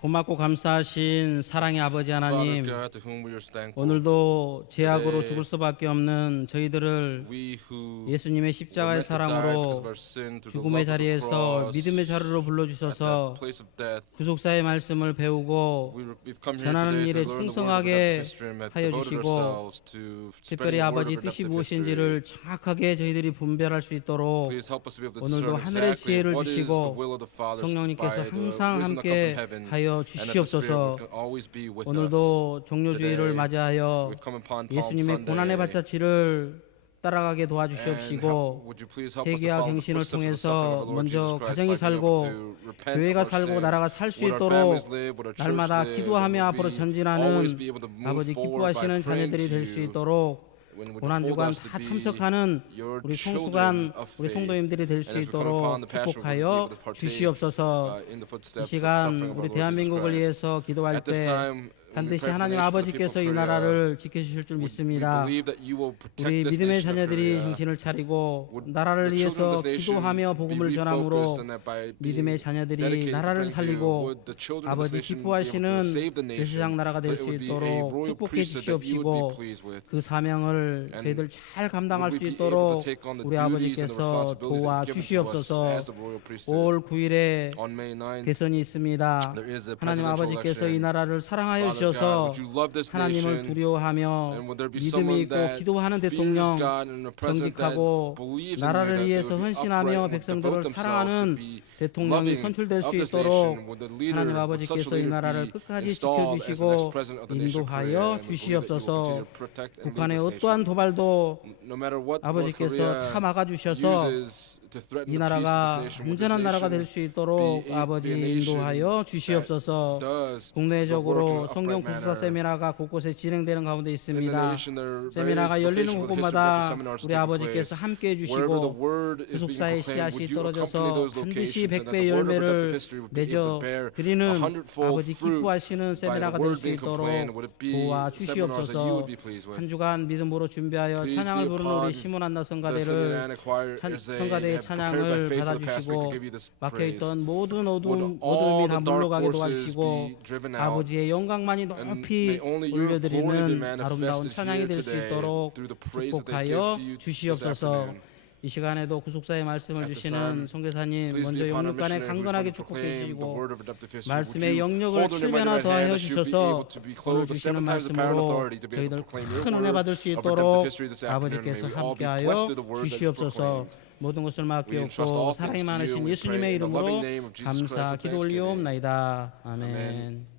고맙고 감사하신 사랑의 아버지 Father 하나님, God, to whom we are thankful, 오늘도 죄악으로 Today, 죽을 수밖에 없는 저희들을 we who 예수님의 were 십자가의 meant to die because of 사랑으로 our sin through the 죽음의 love of the 자리에서 cross, 믿음의 자리로 at 불러주셔서 that place of death, 구속사의 말씀을 배우고 we've come here 전하는 today 일에 to learn the word of 충성하게 redemptive history and have 하여 devoted 주시고 ourselves to 특별히 spreading the word 아버지 of 뜻이 redemptive 무엇인지를 history. 정확하게 저희들이 분별할 수 있도록 Please help us to be able to 오늘도 discern 하늘의 exactly 지혜를 what is the 주시고 will of the Father 성령님께서 by the 항상 wisdom that comes 함께 from heaven, 하여 and that the Spirit 주시옵소서. will always be with us. 오늘도 종료주의를 Today, 맞이하여 we've come upon Palm 예수님의 고난의 Sunday, 발자취를 따라가게 and 도와주시옵시고 would you please help us to 회개와 follow the 경신을 footsteps of the 통해서 suffering of the Lord 먼저 Jesus Christ 가정이 by being 살고 able to repent of 교회가 our 살고 sins, 나라가 살 수 would our 있도록 families live, would our church 날마다 live, 기도하며 and 앞으로 would we 전진하는 always be able to move 아버지 forward by 기뻐하시는 praying 자녀들이 to 될 수 you. 있도록 When would you 고난 hold 주간 us to 다 be 참석하는 your 우리 children 성수간 of 우리 faith, 성도님들이 될 and 수 as we come 있도록 upon the passion, would we be 축복하여 able to partake 주시옵소서. in the 이 footsteps of 시간 suffering of 우리 our Lord Jesus 대한민국을 Christ. 위해서 기도할 At this 때 time, when we 반드시 pray for the 하나님 nation of the people 아버지께서 of 이 Korea, 나라를 지켜주실 줄 we 믿습니다. believe that you will 우리 protect this 믿음의 nation of 자녀들이 Korea. 정신을 차리고 Would 나라를 the children 위해서 of this nation 기도하며 be 복음을 refocused, 전함으로 and that by being 믿음의 자녀들이 dedicated to 나라를 praying to you, 살리고 would the children of 아버지 this nation be able to 기뻐하시는 save the nation, 제사장 나라가 so 될 it 수 would be a 있도록 royal 축복해 priesthood that you would be 주시옵시고 pleased with. 그 사명을 And 저희들 잘 감당할 수 would we be able 있도록 to take on the 우리 duties and the 아버지께서 responsibilities that you've given to us 도와주시옵소서. as the royal priesthood. 올 9일에 On May 9th, 대선이 있습니다. there is a 하나님 presidential 아버지께서 이 election. 나라를 사랑하여 Father God, 주셔서 would you love this 하나님을 nation, 두려워하며 and would there be 믿음이 someone 있고 that 기도하는 fears 대통령, God and a president that 정직하고 believes in you, 나라를 that they 위해서 would be 헌신하며 upright and would 백성들을 devote themselves to 사랑하는 be 대통령이 loving 선출될 of 수 this 있도록 nation. Would the leader, 하나님 would such 아버지께서 a 이 leader 나라를 be 끝까지 installed as the next 지켜주시고 president of the nation of Korea, 인도하여 and we believe that you will 주시옵소서. continue to protect and lead 북한의 this 어떠한 nation. 도발도 No matter what North 아버지께서 Korea 다 막아주셔서 uses to threaten 이 the peace of 나라가 this nation, would this 안전한 나라가 될 nation 수 있도록 be 아버지 a nation 인도하여 that 주시옵소서. does the work in 국내적으로 an 성경 upright 구수사 manner. 세미나가 곳곳에 진행되는 가운데 In the 있습니다. nation, there are various 세미나가 열리는 locations where the history of the 곳마다 seminars 우리 take 아버지께서 place. 함께해 Wherever the 주시고 word is being 구속사의 proclaimed, 씨앗이 would you 떨어져서 accompany those 반드시 locations, and that 100배의 the word of 열매를 redemptive history would be able 맺어 to bear 드리는 a hundredfold 아버지 fruit 기뻐하시는 by the 세미나가 될 word 수 being 있도록 proclaimed? Would it be seminars that you would 도와주시옵소서. be pleased with? 한 주간 믿음으로 준비하여 Please 찬양을 be 부르는 upon 우리 시몬 안나 The 성가대를 Seminary Choir 찬- as they 성가대의 have prepared by 찬양을 faith for the past week to 받아주시고 give you this praise. 막혀있던 모든 Would 어둠이 all 다 the dark 물러가게 forces 도와주시고 be driven out, 아버지의 영광만이 and 높이 may only your glory be 올려드리는 아름다운 manifested 찬양이 here 될 수 today 있도록 through the praise that they give 축복하여 to you this 주시옵소서. afternoon. 이 시간에도 구속사의 말씀을 At this 주시는 time, 선교사님 Please 먼저 be upon our 영육간에 missionary who's 강건하게 going to 축복해 proclaim the 주시고 word of redemptive history. Would 말씀의 you 영역을 hold in your mighty 7배나 right hand 더하여 that she'll be 주셔서 able to be 오늘 clothed with 주시는 7 times the power and 말씀으로 authority to be able 저희들 to proclaim your 큰 은혜 word 받을 수 of redemptive 있도록 history this afternoon. May 아버지께서 we all be 함께하여 blessed through the word that is 주시옵소서. proclaimed. 모든 것을 We entrust 맡기옵고 all 사랑이 things to you 많으신 and we 예수님의 pray in the 이름으로 loving name of Jesus Christ 감사 with 기도 thanksgiving. 올리옵나이다. 아멘. Amen.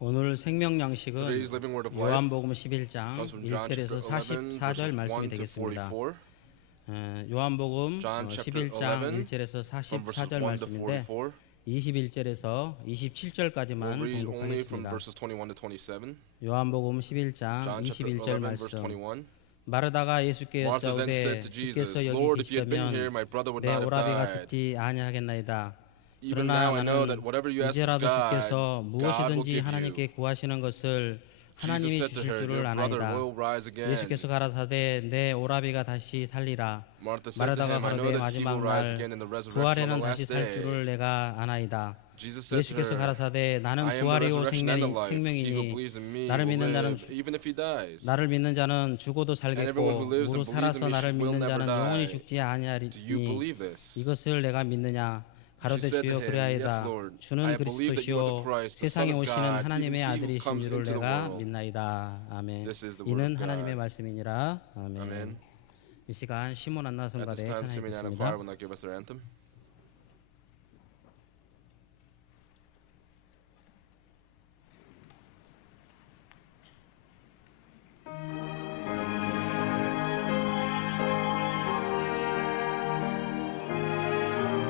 오늘 생명 양식은 Today's living word of life 요한복음 11장 comes from John chapter 1절에서 11, 44절 verses 말씀이 1 to 되겠습니다. 44. 요한복음 John chapter 11장 11, 1절에서 From verses 44절 1 to 말씀인데 44. 21절에서 27절까지만 We'll read only from 공독하겠습니다. verses 21 to 27. 요한복음 11장 John chapter 21절 11, verse 말씀. 21. 마르다가 예수께 Martha then 여짜오되 said to Jesus, 주께서 여기 Lord, if you had been here, 계시다면 my brother would 내 not have 오라비가 died. 죽지 아니하겠나이다. Even 그러나 now I know that 나는 whatever you ask 이제라도 God, 주께서 God will 무엇이든지 give you. 하나님께 구하시는 것을 Jesus 하나님이 said to 주실 her, 줄을 your brother 아나이다. will rise again. 예수께서 가라사대 내 오라비가 다시 살리라. Martha said to 마르다가 him, I know 가로되 that he 마지막 will rise 날 again in the resurrection on 부활에는 the 다시 last 살 day. 줄을 내가 아나이다. Jesus said to 예수께서 her, 가라사대 나는 I am the 부활이요 resurrection and the life. He who 생명이니 believes in me 나를 will 믿는 자는 live even if he dies. 나를 믿는 자는 죽어도 And everyone who 살겠고 lives 무릇 and believes 살아서 in me 나를 will 믿는 never 자는 영원히 die. 죽지 Do you 아니하리니 believe this? 이것을 내가 믿느냐 가로되 She said 주여 to him, 그리하이다. Yes, Lord. I 주는 believe that you are the 그리스도시요 Christ, the 세상에 Son of 오시는 God, 하나님의 even he who 아들이신 comes 줄을 into the 내가 world. 믿나이다. 아멘. This is the word 이는 of 하나님의 God. 말씀이니라. 아멘. Amen. 이 시간 시몬 안나 At this 성가대 time, Simeon and 찬양하겠습니다. choir will now give us their anthem. 주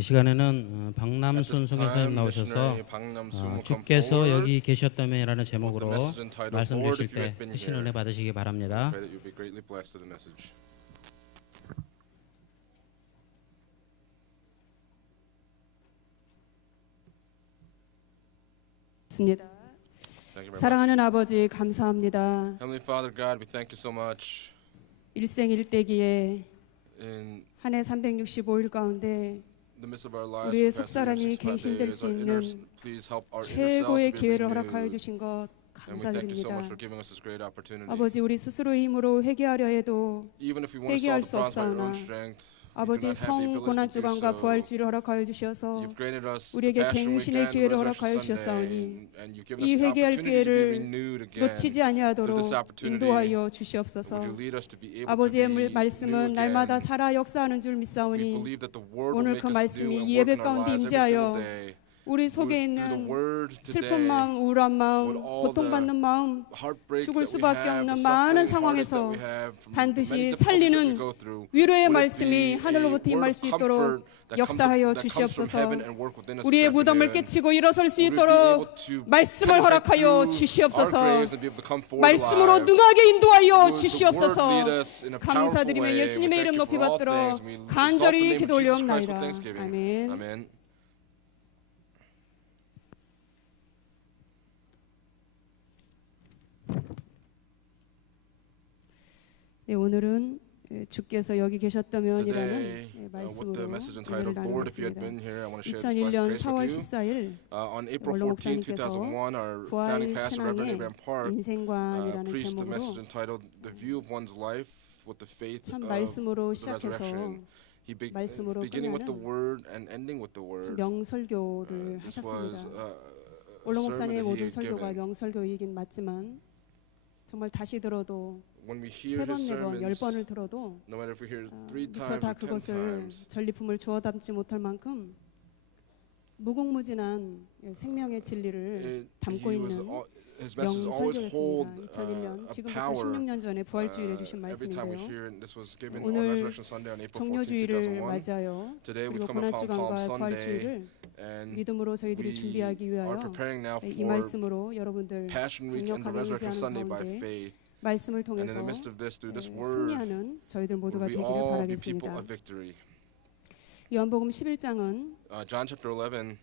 이 시간에는 At 박남순 this 선교사님 time, 나오셔서 missionary Bang Nam-soon will come 주께서 forward 여기 계셨다며라는 with the 제목으로 message entitled 말씀 Lord, 주실 if you 때 had been 크신 here. 은혜 받으시기 I 바랍니다. pray that you'll be greatly blessed to the message. 습니다. Thank you very much. 사랑하는 아버지 감사합니다. Heavenly Father God, we thank you so much. 일생일대기에 In 한 해 365일 가운데 the midst of our lives, 우리의 for the past 속사람이 365 갱신될 days, 수 our 있는 please help our inner selves 최고의 to be 기회를 허락하여 renewed. 주신 것 And we thank you so much 감사드립니다. for giving us this great opportunity. 아버지 우리 스스로의 힘으로 회개하려 해도 Even if we want to 회개할 solve 수 the problems by our own 없사오나 strength, 아버지 not have the 성 ability 고난 to do 주간과 so. 부활주의를 허락하여 주셔서 You've granted us the 우리에게 Passion 갱신의 Weekend, 기회를 the 허락하여 Resurrection 주셨사오니 Sunday, and you've given 이 us the 회개할 opportunity to be 기회를 renewed again. 놓치지 아니하도록 this opportunity, 인도하여 Would 주시옵소서. you lead us to be able 아버지의 to be 말씀은 new 날마다 again? 살아 역사하는 줄 We 믿사오니 believe that the word will 오늘 make 그 us do 말씀이 and 이 work 예배 in our 가운데 lives every 임재하여 single day. 우리 속에 Through the 있는 word 슬픈 today, 마음, 우울한 마음, with all 고통받는 마음, heartbreak 죽을 that we 수밖에 have, 없는 the 많은 suffering, heartache that 상황에서 we have, from the 반드시 many difficulties that we 살리는 go through, 위로의 would it 말씀이 be a 하늘로부터 word 임할 of 수 comfort 있도록 that 역사하여 comes from 주시옵소서. heaven and work within us 우리의 this 무덤을 afternoon? 깨치고 일어설 수 Would we be 있도록 able to 말씀을 penetrate 허락하여 through our 주시옵소서. graves and be able to come forward 말씀으로 alive? 능하게 인도하여 Would the word 주시옵소서. lead us in a powerful 감사드리며 way? 예수님의 We 이름 thank you 높이 for all 받들어 things. We exalt the 간절히 name of 기도 Jesus Christ with 올려옵나이다. thanksgiving. 아멘. Amen. 네, 오늘은 주께서 여기 계셨다면이라는 Today, with the 말씀으로 message 은혜를 entitled Lord, if you had 나누겠습니다. been here, I want to share this 2001년 grace 4월 with you. 14일 On April 원로 14, 목사님께서 2001, our 부활 founding pastor, Reverend 신앙의 Abraham Park, 인생관이라는 preached a 제목으로 message entitled "The View of One's Life with the Faith 참 of 말씀으로 the 시작해서 Resurrection." 말씀으로 Beginning with the 끝나는 word and ending with the word. 명설교를 This 하셨습니다. was a 원로 sermon 목사님의 that he 모든 had 설교가 given. 명설교이긴 맞지만 정말 다시 들어도 When we hear 세 번, his 네 번, 열 sermons, 번을 들어도 no matter if we hear it 3 미처 times 다 or 10 그것을 times, 전리품을 주워 담지 못할 만큼 무궁무진한 생명의 진리를 담고 있는 his message always hold 명설교였습니다. 2001년 a 지금부터 power. 16년 전에 부활주일에 주신 Every time we 말씀인데요. hear it, this was given on 오늘 Resurrection Sunday on April 14, 종료주의를 2001. 맞이하여 Today we've 그리고 come upon Palm 고난주간과 Sunday, 부활주의를 and 믿음으로 저희들이 we 준비하기 are 위하여 preparing now 이 for 말씀으로 여러분들 Passion Week and the 강력하게 Resurrection Sunday by 의지하는 가운데 faith. 말씀을 And in the 통해서 midst of this, through this word, 승리하는 저희들 모두가 we 되기를 all be people 바라겠습니다. of victory. 요한복음 11장은 John chapter 11.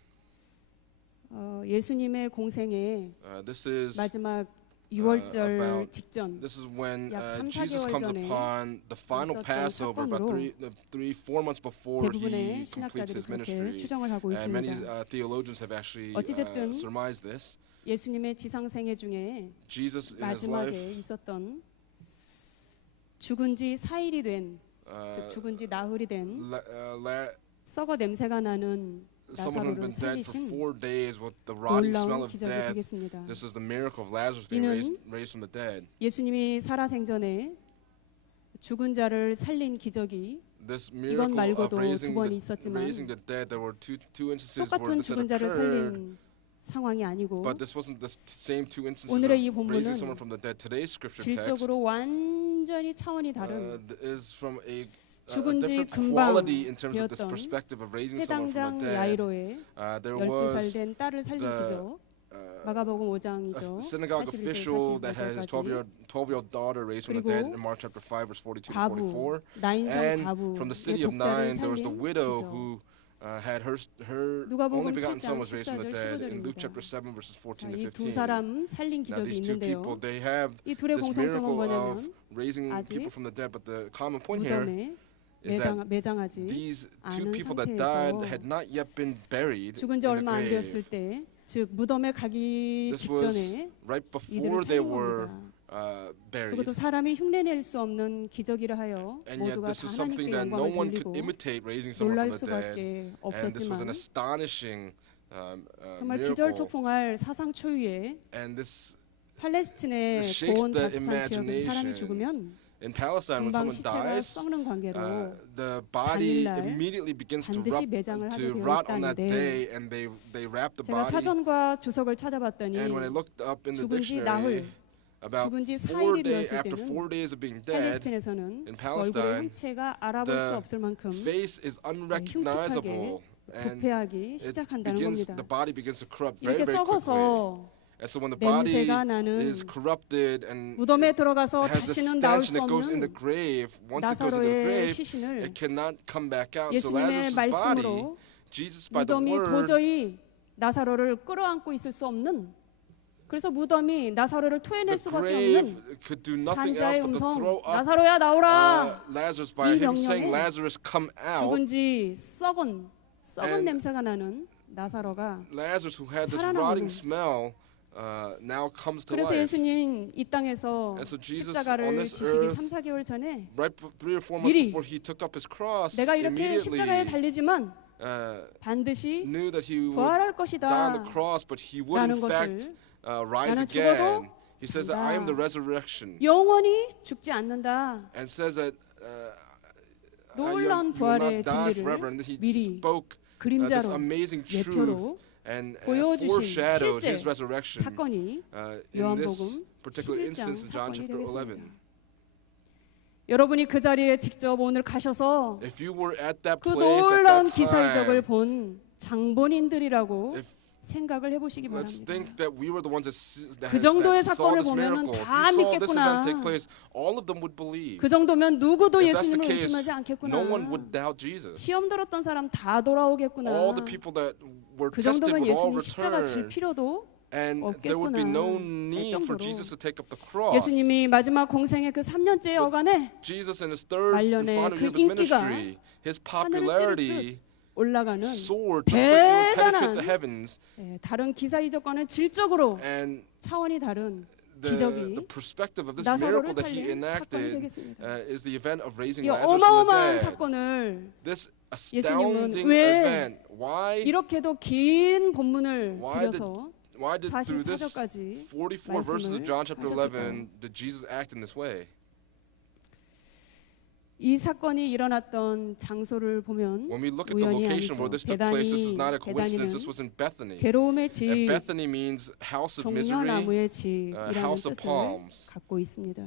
예수님의 공생의 This is 마지막 유월절 about- 직전 This is when 약 3, Jesus 4개월 comes 전에 upon the final 있었던 Passover, about 사건으로 4 months before 대부분의 he completes 신학자들이 his 그렇게 ministry. 추정을 하고 And many 있습니다. theologians have actually 어찌됐든 surmised this. 예수님의 지상생애 중에 Jesus in his 마지막에 life, 있었던 죽은 지 4일이 된, 즉 죽은 지 나흘이 된 썩어 냄새가 나는 someone who had 나사로를 been dead for 살리신 4 days with the rotting smell 놀라운 of 기적이 death. 되겠습니다. This is the miracle of Lazarus being 이는 raised from the dead. 예수님이 살아생전에 죽은 자를 살린 기적이 This 이건 miracle of 말고도 두 raising 번 the 있었지만 dead, there were two instances where 똑같은 this had 죽은 자를 occurred. 살린 상황이 아니고 But this wasn't the same 2 instances 오늘의 이 of 본문은 raising someone from the dead. Today's scripture text 질적으로 완전히 차원이 다른 is from a 죽은 지 different 금방 quality in terms of this 되었던 perspective of raising someone from 해당장 the dead. 야이로의 There 12살 was 된 딸을 살린 the, 기적 마가복음 5장이죠. a synagogue 41절 official that had his 45절까지 12-year-old daughter raised from the 그리고 dead in Mark chapter 5 verse 42 to 과부 44. 나인성 And 과부의 from the city of 독자를 Nain there was the 살린 widow 기적. who had her 누가복음 only begotten 7장 son was raised from the 14절 dead in 15절입니다. Luke chapter 7 verses 14 to 이 두 15. 사람 살린 Now 기적이 these two people, 있는데요. they have 이 둘의 this 공통점은 miracle of 뭐냐면 raising 아직 people from the dead, but the common point here 무덤에 is that 매장하지 these two 않은 people that died 상태에서 had not yet been buried 죽은 지 in the 얼마 안 grave. 되었을 때, 즉 무덤에 가기 This was 직전에 right 이들을 before they 살린 were 겁니다. buried. 그것도 사람이 흉내낼 수 없는 기적이라 하여 And yet 모두가 this 다 is something 하나님께 that no 영광을 one could 돌리고 imitate, raising someone 놀랄 from the dead. 수밖에 And this was an 없었지만 astonishing 정말 miracle. 기절초풍할 사상 초유의 And this 팔레스틴의 shakes 고온 the 다습한 지역에서 사람이 imagination. 죽으면 in Palestine, when 금방 someone 시체가 dies, 썩는 관계로 the body 당일날 immediately begins to 반드시 매장을 하게 되어 rot on that 있다는데 day, and they wrap the 제가 body. 사전과 주석을 찾아봤더니 And when I looked up in the 죽은 지 dictionary, 나흘, about 죽은 지 4 4일이 days 되었을 after 때는 4 days of being dead, 팔레스틴에서는 in 그 얼굴의 Palestine, 형체가 알아볼 수 the 없을 만큼 face is unrecognizable and 부패하기 it 시작한다는 begins, 겁니다. the body begins to corrupt very, 이렇게 very quickly. 썩어서 And so when the body 냄새가 나는 is corrupted and 무덤에 들어가서 has the 다시는 나올 stench 수 and it goes in the 없는 grave, once it goes into the 나사로의 grave, 시신을 it cannot come back out. So 예수님의 Lazarus' body, 말씀으로 Jesus by the 무덤이 word, 도저히 나사로를 끌어안고 있을 수 없는, 그래서 무덤이 나사로를 토해낼 the 수밖에 grave 없는 could do nothing 산자의 else but to 음성, throw up 나사로야 나오라. Lazarus by 이 him saying, 명령에 Lazarus, come out. 죽은지 썩은 And 냄새가 나는 나사로가, Lazarus, who had this 살아나오는. rotting smell, now comes to 그래서 life. 예수님 이 땅에서 And so Jesus 십자가를 on this 지시기 earth, 3-4개월 전에 Right 3 or 4 months 미리 before he took up his cross, 내가 이렇게 십자가에 immediately 달리지만 반드시 knew that he would 부활할 die on 것이다 the cross, but he would 라는 in fact 것을, rise 나는 again. 죽어도 He says that I am the 산다. resurrection, 영원히 죽지 않는다. and says that 놀라운 you will 부활의 not die 진리를 forever. And he 미리 spoke this 그림자로 amazing truth 예표로 and 보여주신 foreshadowed 실제 his resurrection 사건이 in this 요한복음 particular 11장 instance in John 사건이 chapter 11. 되겠습니다. 여러분이 그 자리에 직접 오늘 가셔서 If you were at that 그 place at 놀라운 that 기사이적을 time, 본 장본인들이라고 if 생각을 해보시기 let's 바랍니다. think that we were the ones that, 그 정도의 that saw 사건을 this 보면은 miracle. If 다 you saw this 믿겠구나. event take place, all of them would believe. 그 정도면 누구도 If that's the 예수님을 case, 의심하지 않겠구나. no one would doubt Jesus. 시험 들었던 사람 다 돌아오겠구나. All the people that were 그 tested 정도면 would all 예수님 십자가 질 return, 필요도 and there would be no 없겠구나 need 할 for 정도로 Jesus to take up the cross. 예수님이 마지막 공생의 그 3년째 어간에 Jesus in his third and 말년에 final 그 year of his 인기가 ministry, his 하늘을 popularity 올라가는 soared just like it would penetrate the 대단한 heavens, 다른 기사 이적과는 질적으로 and 차원이 다른 the 기적이 perspective of this 나사로를 miracle that he 살린 사건이 enacted 되겠습니다. is the event of raising 이 Lazarus from the 어마어마한 dead. 사건을 This 예수님은 astounding 왜 event. Why 이렇게도 긴 본문을 Why 들여서 did through this 44절까지 44 verses of John chapter 말씀을 11 did Jesus act in this way? 이 사건이 일어났던 장소를 보면 When we look at the 우연이 location where 아니죠. this took place, this is not a 베다니는 coincidence. This was in Bethany. 괴로움의 And 집, Bethany means house of misery, 종려나무의 집이라는 house of 뜻을 palms. 갖고 있습니다.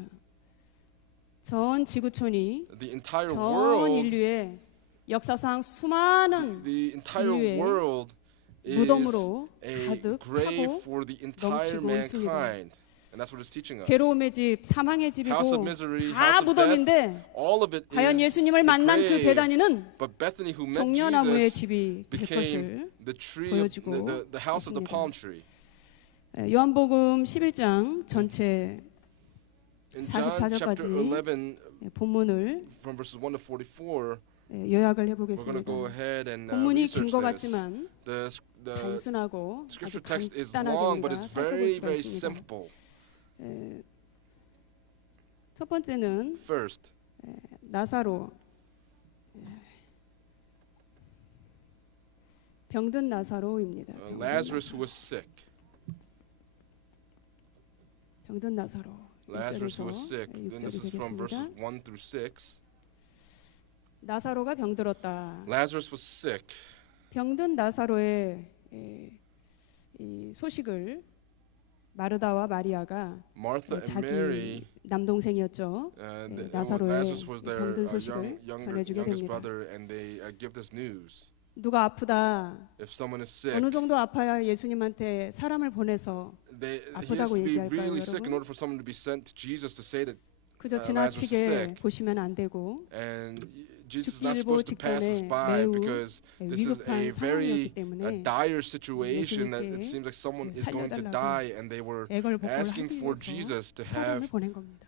전 지구촌이 The entire 전 world, 인류의 역사상 수많은 the entire 인류의 world is 무덤으로 a 가득 grave 차고 for the entire 넘치고 있습니다. mankind. And that's what it's teaching us. 괴로움의 집, 사망의 집이고 House of misery, 다 house of death, 무덤인데 all of it 과연 is 예수님을 the 만난 그 grave. 베다니는 But Bethany, who met 종려나무의 Jesus, 집이 될 became 것을 the tree, 보여주고 the house of the 있습니다. palm tree. 요한복음 11장 전체 In John 44절까지 chapter 11, 본문을 from verses 1 to 44, 요약을 we're going to 해보겠습니다. go ahead and 본문이 긴 research 것 this. 같지만 The 단순하고 아주 scripture text is 간단하게 long, but 우리가 it's 살펴볼 very, 수가 very 있습니다. simple. 첫 번째는 First, 나사로, 병든 나사로입니다. Lazarus who was sick. 병든 나사로. Lazarus who 1절에서 was sick. Then 6절이 this is from verses 되겠습니다. 1 through 6. 나사로가 병들었다. Lazarus was sick. 병든 나사로의 이 소식을 마르다와 마리아가 Martha and 자기 Mary, 남동생이었죠. 나사로의 Lazarus was their 병든 소식을 전해주게 youngest 됩니다. brother, and they give this news. 누가 아프다. If someone is sick, 어느 정도 아파야 예수님한테 사람을 보내서 he has 아프다고 to be 얘기할까요, really sick in 여러분? order for someone to be sent to Jesus to say that. 그저 Lazarus is 지나치게 sick. 보시면 안 되고 And Jesus is 죽기 not 일보 supposed to pass us 직전에 by 매우 because this is 위급한 a 상황이었기 very 때문에 dire situation that 예수님께 it seems like someone is going to 살려달라고 die, and they were 애걸복걸 asking 하기 for 위해서 Jesus to 사람을 have 보낸 겁니다.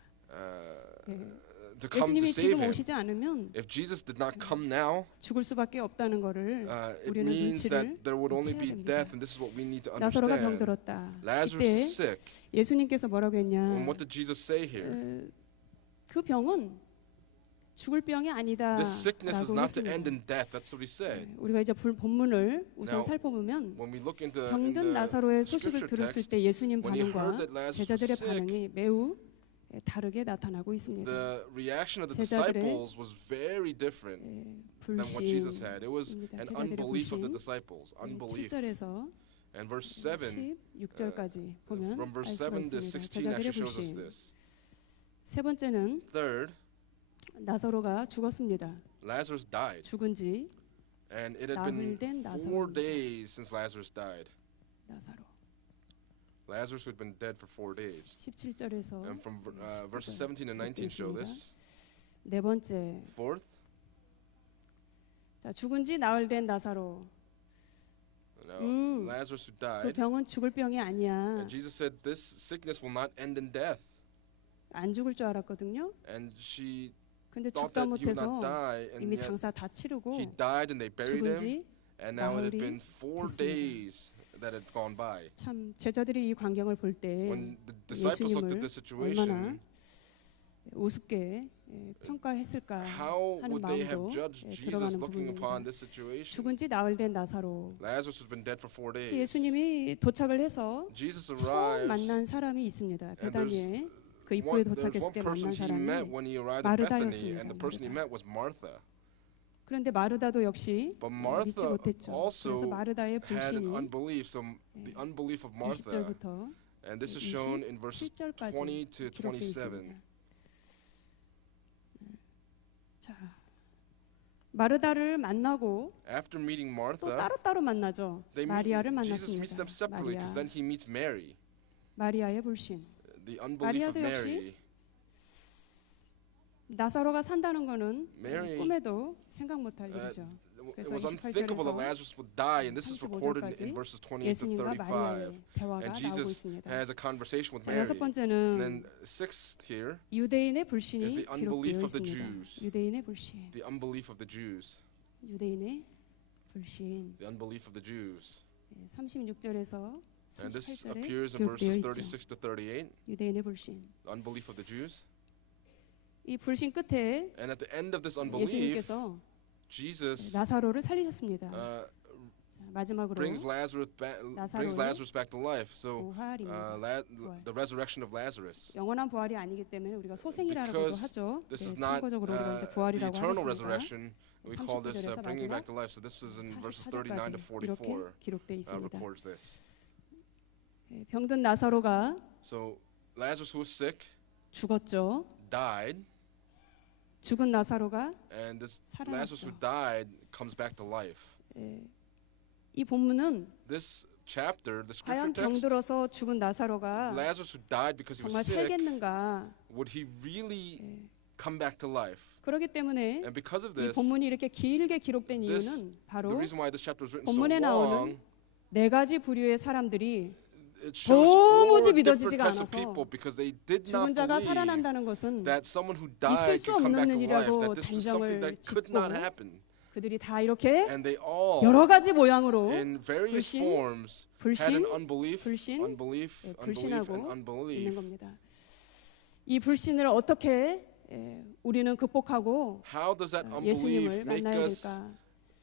to come to 예수님이 save 지금 him. 오시지 않으면 If Jesus did not come now, 죽을 수밖에 없다는 것을 it 우리는 means 눈치를 that there would only 채야 be 됩니다. death, and this is what we need to 나사로가 understand. 병들었다. Lazarus 이때 is sick. 예수님께서 뭐라고 했냐? And what did Jesus say here? 그 병은 죽을 병이 This sickness is 아니다라고 not to end 했습니다. in death. That's what he said. 우리가 이제 본문을 우선 Now, 살펴보면 When we look into 병든 나사로의 scripture 소식을 들었을 text, 때 예수님 when he heard 반응과 that Lazarus was 제자들의 sick, 반응이 매우 다르게 나타나고 있습니다. the reaction of the 제자들의 disciples was very different than what Jesus had. It was 불신입니다. an 제자들의 unbelief of the 불신. disciples, unbelief. 7절에서 And verse 7, 16절까지 보면 from 알 verse 수가 7 to 있습니다. 16 제자들의 actually shows us 불신. this. 세 번째는 Third, 나사로가 죽었습니다. Lazarus died. 죽은 지 And it had been 나흘된 4 나사로입니다. days since Lazarus died. 나사로. Lazarus had been dead for 4 days. 17절에서 And from verses 17 and 19 show this. 네 번째. Fourth, 자, 죽은 지 나흘 된 나사로. Lazarus who 그 died. 병은 죽을 병이 아니야. And Jesus said, this sickness will not end in death. 안 죽을 줄 알았거든요. And she 근데 thought 죽다 that he would not 못해서 die. And 이미 yet 장사 다 치르고 he died and they buried 죽은 him. 지 And now it had 나흘이 been 4 됐습니다. days that had gone by. 참 제자들이 이 광경을 볼 때 When the disciples looked at this situation, 우습게 평가했을까 how 하는 would they have 마음도 judged Jesus 들어가는 looking upon 부분입니다. this situation? 죽은 지 나흘 된 나사로. Lazarus had been dead for 4 days. 예수님이 도착을 해서 Jesus 처음 arrives. 만난 사람이 있습니다. And 베다니에 그 입구에 there's 도착했을 one 때 person 만난 he met 사람이 when he arrived at Bethany, 마르다였습니다. and the person he 마르다. met was Martha. 그런데 마르다도 역시 But 믿지 Martha 못했죠. 그래서 also 마르다의 had 불신이 unbelief. So the unbelief of Martha, 20절부터 and this is shown in verses 27절까지 20 to 기록되어 27. 있습니다. 자, 마르다를 만나고 After meeting 또 Martha, 따로따로 만나죠. 마리아를 Jesus meets them 만났습니다. separately because then he meets Mary, 마리아의 불신. the unbelief of 마리아도 역시 Mary. 나사로가 산다는 거는 Mary, 꿈에도 생각 못할 일이죠. It 그래서 was unthinkable that 28절에서 Lazarus would die, and this is recorded in 35절까지 verses 20 to 예수님과 35. 마리아의 대화가 And 나오고 Jesus 있습니다. has a conversation with 자, Mary. 여섯 And 번째는 then sixth here 유대인의 불신이 is the unbelief 기록되어 of the 있습니다. Jews. 유대인의 불신, the unbelief of the Jews. 유대인의 불신. The unbelief of the Jews. 36절에서 And this 38절에 appears in 기록되어 verses 있죠. 36 to 38. 유대인의 불신. The unbelief of the Jews. 이 불신 끝에 And at the end of this unbelief, 예수님께서 Jesus 나사로를 살리셨습니다. 자, 마지막으로 brings Lazarus back to life. So 부활입니다. the resurrection of Lazarus. 영원한 부활이 아니기 때문에 우리가 소생이라고도 Because 하죠. This 네, is not 참고적으로 우리가 이제 the 부활이라고 eternal 하겠습니다. resurrection. We call this 39절에서 bringing 마지막 back to life. So this was in verses 39 to 44절까지 이렇게 44. 기록되어 있습니다. Records this. 네, 병든 나사로가 So Lazarus who was sick 죽었죠. died, 죽은 나사로가 and this 살아났죠. Lazarus who died comes back to life. 이 본문은 This chapter, the 과연 scripture text, 병들어서 죽은 나사로가 Lazarus who died because he 정말 was sick, 살겠는가? would he really come back to life? 그렇기 때문에 And because of 이 this, 본문이 이렇게 길게 기록된 this- 이유는 the 바로 reason why this chapter was written so 본문에 나오는 long, 네 가지 부류의 사람들이 it shows 도무지 4 different 믿어지지가 types of 않아서 people because they did not 죽은 자가 believe 살아난다는 것은 that someone who 있을 died 수 could come back 없는 to life, 일이라고 that this was something that could 단정을 not 짓고 happen. 그들이 다 이렇게 And they all, 여러 가지 모양으로 in various 불신, forms, had 불신, an unbelief, 불신, unbelief, 예, unbelief, 불신하고 and 있는 unbelief. 겁니다. 이 불신을 어떻게 우리는 극복하고 How does that 예수님을 unbelief make 만나야 us? 될까?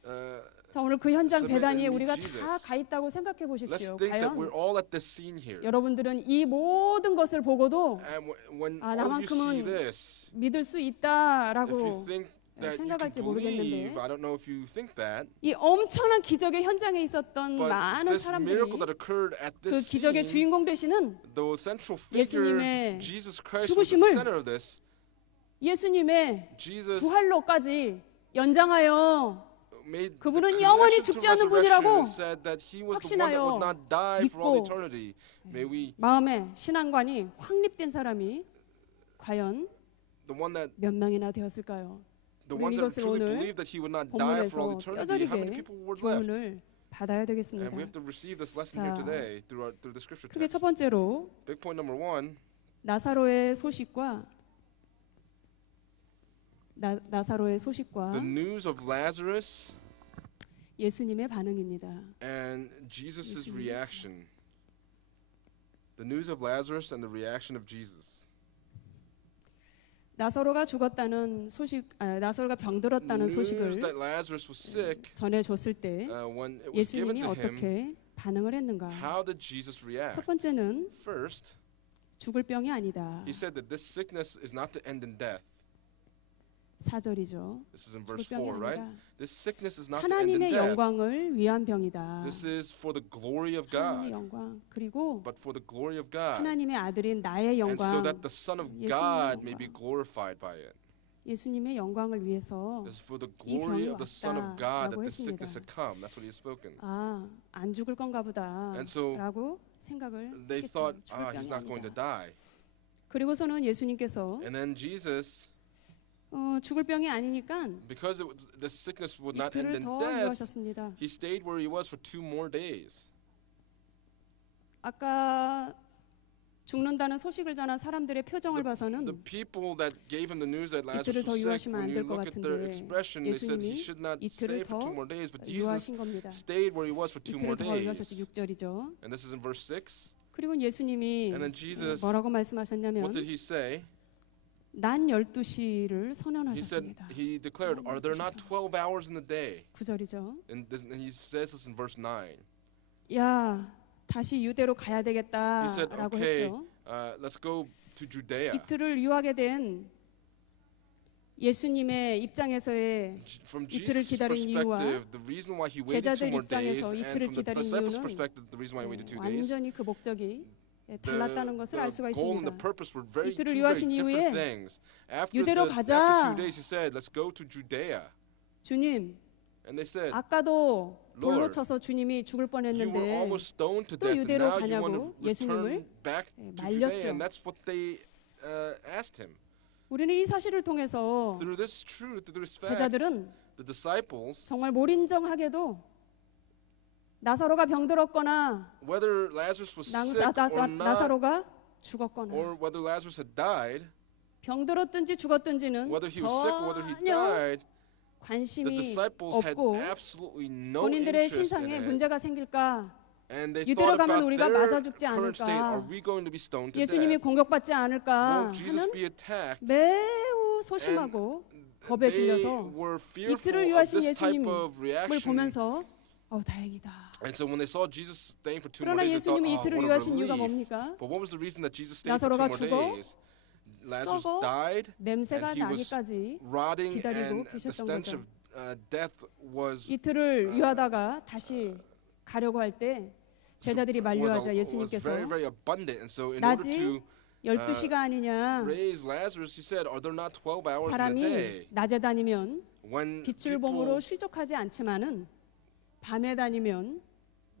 Uh, 자, 오늘 그 현장 submit 배단위에 and 우리가 meet 다 Jesus. 가 있다고 생각해 let's 보십시오. think that 과연 we're all at this scene here. 여러분들은 이 모든 것을 보고도 And when 아, all of you see 나만큼은 this, 믿을 수 if you 있다라고 think that you can 생각할지 believe, 모르겠는데 I don't know if you think that, 이 엄청난 기적의 현장에 있었던 but 많은 this 사람들이 miracle that occurred at 그 this 기적의 scene, 주인공 되시는 the central figure, 예수님의 Jesus Christ, was the 죽으심을 center of this. 예수님의 Jesus 부활로까지 연장하여 made 그분은 the 영원히 connection to 죽지 않는 resurrection 분이라고 and said that he was the one that would not die for all 믿고 eternity. May we, 마음에 신앙관이 확립된 사람이 과연 the one that 몇 명이나 되었을까요? the 우리는 ones that 이것을 truly 오늘 believe that he would not die for all 본문에서 eternity, how many 뼈저리게 people were left? 교훈을 받아야 되겠습니다. And we have to receive this lesson 자, here today through the scripture 크게 text. 첫 번째로 Big point number 1, 나사로의 소식과 나사로의 the 소식과 news of Lazarus 예수님의 반응입니다. and Jesus' 예수님. reaction. The news of Lazarus and the reaction of Jesus. 나사로가 죽었다는 소식, 나사로가 병들었다는 News 소식을 that Lazarus was sick, 전해줬을 때 when it was given 예수님이 to him, 어떻게 반응을 했는가? how did Jesus react? 첫 번째는 First, 죽을 병이 아니다. he said that this sickness is not to end in death. 4절이죠. This is in 죽을 verse 병이 4, right? 아니다. This sickness is not to end in 하나님의 death. 영광을 위한 병이다. This is for the glory of 하나님의 God, 영광 그리고 but for the glory of God, 하나님의 아들인 나의 and so 영광 that the Son of 예수님의 God may 영광. be glorified by it. 예수님의 영광을 위해서 It's for the 이 glory 병이 of the Son of God that 왔다라고 this sickness 했습니다. had come. That's what he has spoken. 안 죽을 건가 And so 보다라고 생각을 They 했겠죠. thought, 죽을 he's 병이 not going to 아니다. die. 그리고서는 예수님께서 And then Jesus, 죽을 병이 아니니까 because the sickness would not end 이틀을 in 더 death, 유하셨습니다. he stayed where he was for 2 more days. 아까 죽는다는 소식을 전한 사람들의 표정을 The 봐서는 people that gave him the news that Lazarus 이틀을 더 was sick, 유하시면 when 안 you 될 것 look at their 같은데 expression, they said he 예수님이 should not 이틀을 stay for 2 더 more days, but Jesus 유하신 겁니다. stayed where he was for 2 이틀을 more 더 유하셨죠. days. 6절이죠. And this is in verse 6. 그리고 예수님이 And then Jesus, 뭐라고 what 말씀하셨냐면 did he say? 난 12시를 He said, 선언하셨습니다. he declared, are there not 12 hours in the day? 9절이죠. And he says this in verse 9. 야, 다시 유대로 가야 He said, 되겠다라고 okay, 했죠. let's go to Judea. 이틀을 유하게 된 예수님의 입장에서의 From 이틀을 Jesus' 기다린 이유와 perspective, the reason why he waited 2 제자들 more days, 입장에서 and 이틀을 from the 기다린 disciples' 이유는 perspective, the reason why he waited 2 days, 완전히 그 목적이 달랐다는 것을 알 수가 the goal and the 있습니다. purpose were very, 이틀을 two very 유하신 different 이후에 things. After 유대로 after 가자. 2 days, he said, let's go to Judea. 주님, And they said, 아까도 돌로 Lord, 쳐서 주님이 죽을 you were 뻔했는데 almost stoned to 또 death, and 유대로 now you want 가냐고 to return 예수님을 back to Judea. 말렸죠. And that's what they asked him. 우리는 이 사실을 통해서 Through this truth, through this fact, 제자들은 the disciples, 정말 몰인정하게도 나사로가 병들었거나 whether Lazarus was sick or not, 나사로가 죽었거나 or whether Lazarus had died, 병들었든지 죽었든지는 whether he was sick or whether he 전혀 died, the 관심이 disciples had 없고 absolutely no 본인들의 interest in 신상에 it. 문제가 생길까, And they 유대로 thought 가면 about 우리가 their 맞아 죽지 current state. Are 않을까, we going to be stoned to 예수님이 death? 공격받지 않을까 Won't Jesus 하는 be attacked? 매우 소심하고 겁에 They 질려서 were 이틀을 fearful of 유하신 this type 예수님을 of reaction. 보면서 다행이다. And so when they saw Jesus staying for 2 more 그러나 days, they thought, 예수님이 oh, 이틀을 what a 유하신 이유가 relief. 뭡니까? But what was the reason that Jesus stayed for 2 나사로가 more 죽어 days? Lazarus 썩어 died, 냄새가 and he was 나기까지 rotting, 기다리고 and the 계셨던 stench 거죠. of death was 이틀을 유하다가 다시 가려고 할 때 제자들이 만류하자 was 예수님께서 very, very abundant. And so in order 낮이 to 12시가 아니냐, raise Lazarus, he said, are there not 12 hours in a 사람이 day? 낮에 다니면 When 빛을 people, 봄으로 실족하지 않지만은 밤에 다니면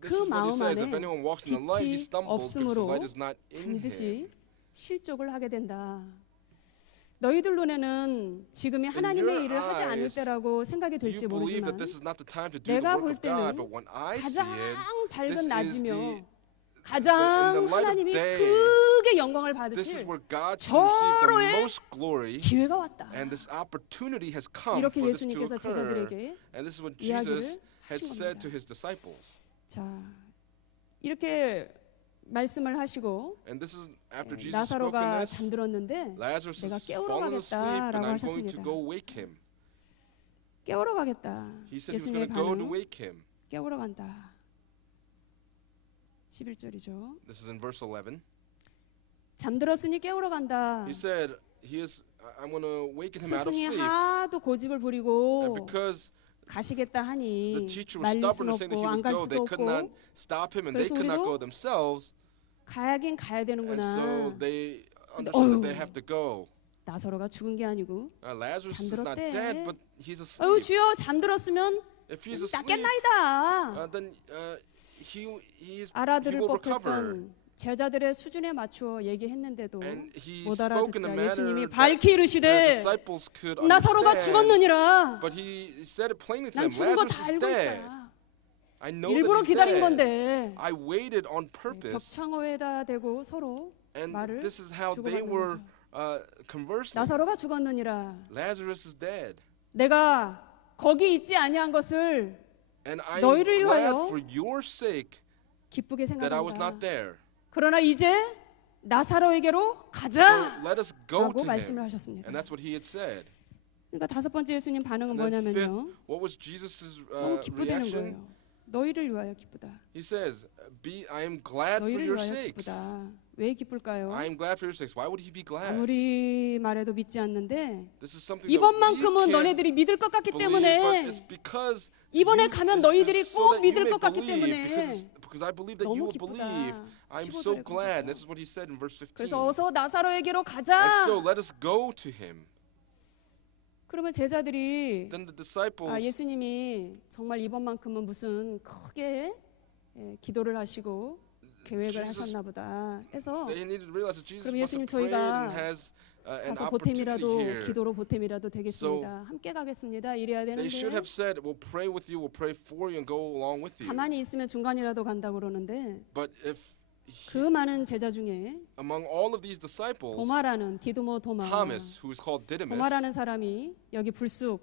this 그 is what he 마음 says, if 안에 anyone walks in the light, he 빛이 stumbles because the 없으므로 light is not in him. 반드시 실족을 하게 된다. 너희들 눈에는 지금이 In 하나님의 your 일을 하지 않을 eyes, 때라고 생각이 You 될지 believe that 모르지만 this is not the time to do the 내가 work 볼 of God, 때는 but when I see 가장 it, this 밝은 is 낮이며 in 가장 the light of 하나님이 day, 크게 영광을 this is 받으실 where God can receive the 절호의 most glory, 기회가 왔다. and this opportunity has come 이렇게 for this to 예수님께서 occur. 제자들에게 And this is what 이야기를 Jesus had 하신 said 겁니다. to his disciples. 자, 이렇게 말씀을 하시고 And this is after Jesus spoken 나사로가 this, 잠들었는데 Lazarus 내가 is 깨우러 fallen asleep, and 가겠다라고 I'm going to 하셨습니다. go wake him. 깨우러 가겠다. He said he was 예수님의 going to go to 반응, wake him. 깨우러 간다. 11절이죠. This is in verse 11. 잠들었으니 깨우러 간다. He said, I'm going to waken him out of 스승이 sleep. 하도 고집을 부리고 And because 가시겠다 the 하니 teacher was 말릴 stubborn 수는 and saying that he 없고 안 would 갈 go, they 수도 could not 없고 stop him and they 그래서 could not 우리도 go themselves. 가야긴 가야 And 되는구나. so they 근데 understood that they 어휴, have to go. 나사로가 죽은 게 아니고 Lazarus is not 잠들었대. dead, but he's 어유 asleep. 주여 잠들었으면 If he's asleep, 낫겠나이다. then he 알아들을 will recover. 법했던 제자들의 수준에 맞추어 얘기했는데도 And he 못 spoke in a 알아듣자 manner 예수님이 that 밝히 the 이르시되 disciples could 나사로가 understand. 죽었느니라. But he said it plainly to 난 them, 죽은 거 Lazarus 다 is 알고 dead. 있다. I know 일부러 that he's 기다린 dead. 건데 I waited on purpose. 벽창호에다 대고 서로 And 말을 this is how they 주고받는 were 거죠. conversing. 나사로가 죽었느니라. Lazarus is dead. 내가 거기 있지 아니한 것을 And I am 너희를 glad 위하여 for your sake 기쁘게 that I was not 생각한다. there. 그러나 이제 나사로에게로 So 가자. let us go 라고 to 말씀을 him. 하셨습니다. And that's what he had said. 그러니까 다섯 번째 예수님 반응은 And then fifth, 뭐냐면요. what was Jesus' 너무 기쁘다는 reaction? 거예요. 너희를 위하여 기쁘다. He says, I am glad for 너희를 your 위하여 sakes. 기쁘다. 왜 기쁠까요? I am glad for your sakes. Why would he be glad? 아무리 말해도 믿지 않는데 This is something that 이번만큼은 we can't 너네들이 믿을 것 같기 believe, but 때문에 it's because 이번에 you- 가면 it's 너희들이 so 꼭 that you 믿을 may 것 같기 believe, 때문에 because I believe that you 너무 will believe. 기쁘다. I'm so 15절에 glad. 그러죠. This is what he said in verse 15. 그래서 어서 나사로에게로 And 가자. so let us go to him. 그러면 제자들이 then the disciples, 예수님이 정말 이번만큼은 무슨 크게 기도를 하시고 계획을 Jesus- 하셨나 보다 해서 they needed to realize that Jesus 그럼 must 예수님, have prayed 저희가 and has an 가서 opportunity 보탬이라도 here. 기도로 보탬이라도 되겠습니다. 함께 가겠습니다. 이래야 They should 되는데 have said, "We'll pray with you. We'll pray for you and go along with you." 가만히 있으면 중간이라도 간다고 그러는데 But if 그 많은 제자 중에 among all of these disciples, 도마라는 디두모 도마 Thomas, who is called Didymus, 도마라는 사람이 여기 불쑥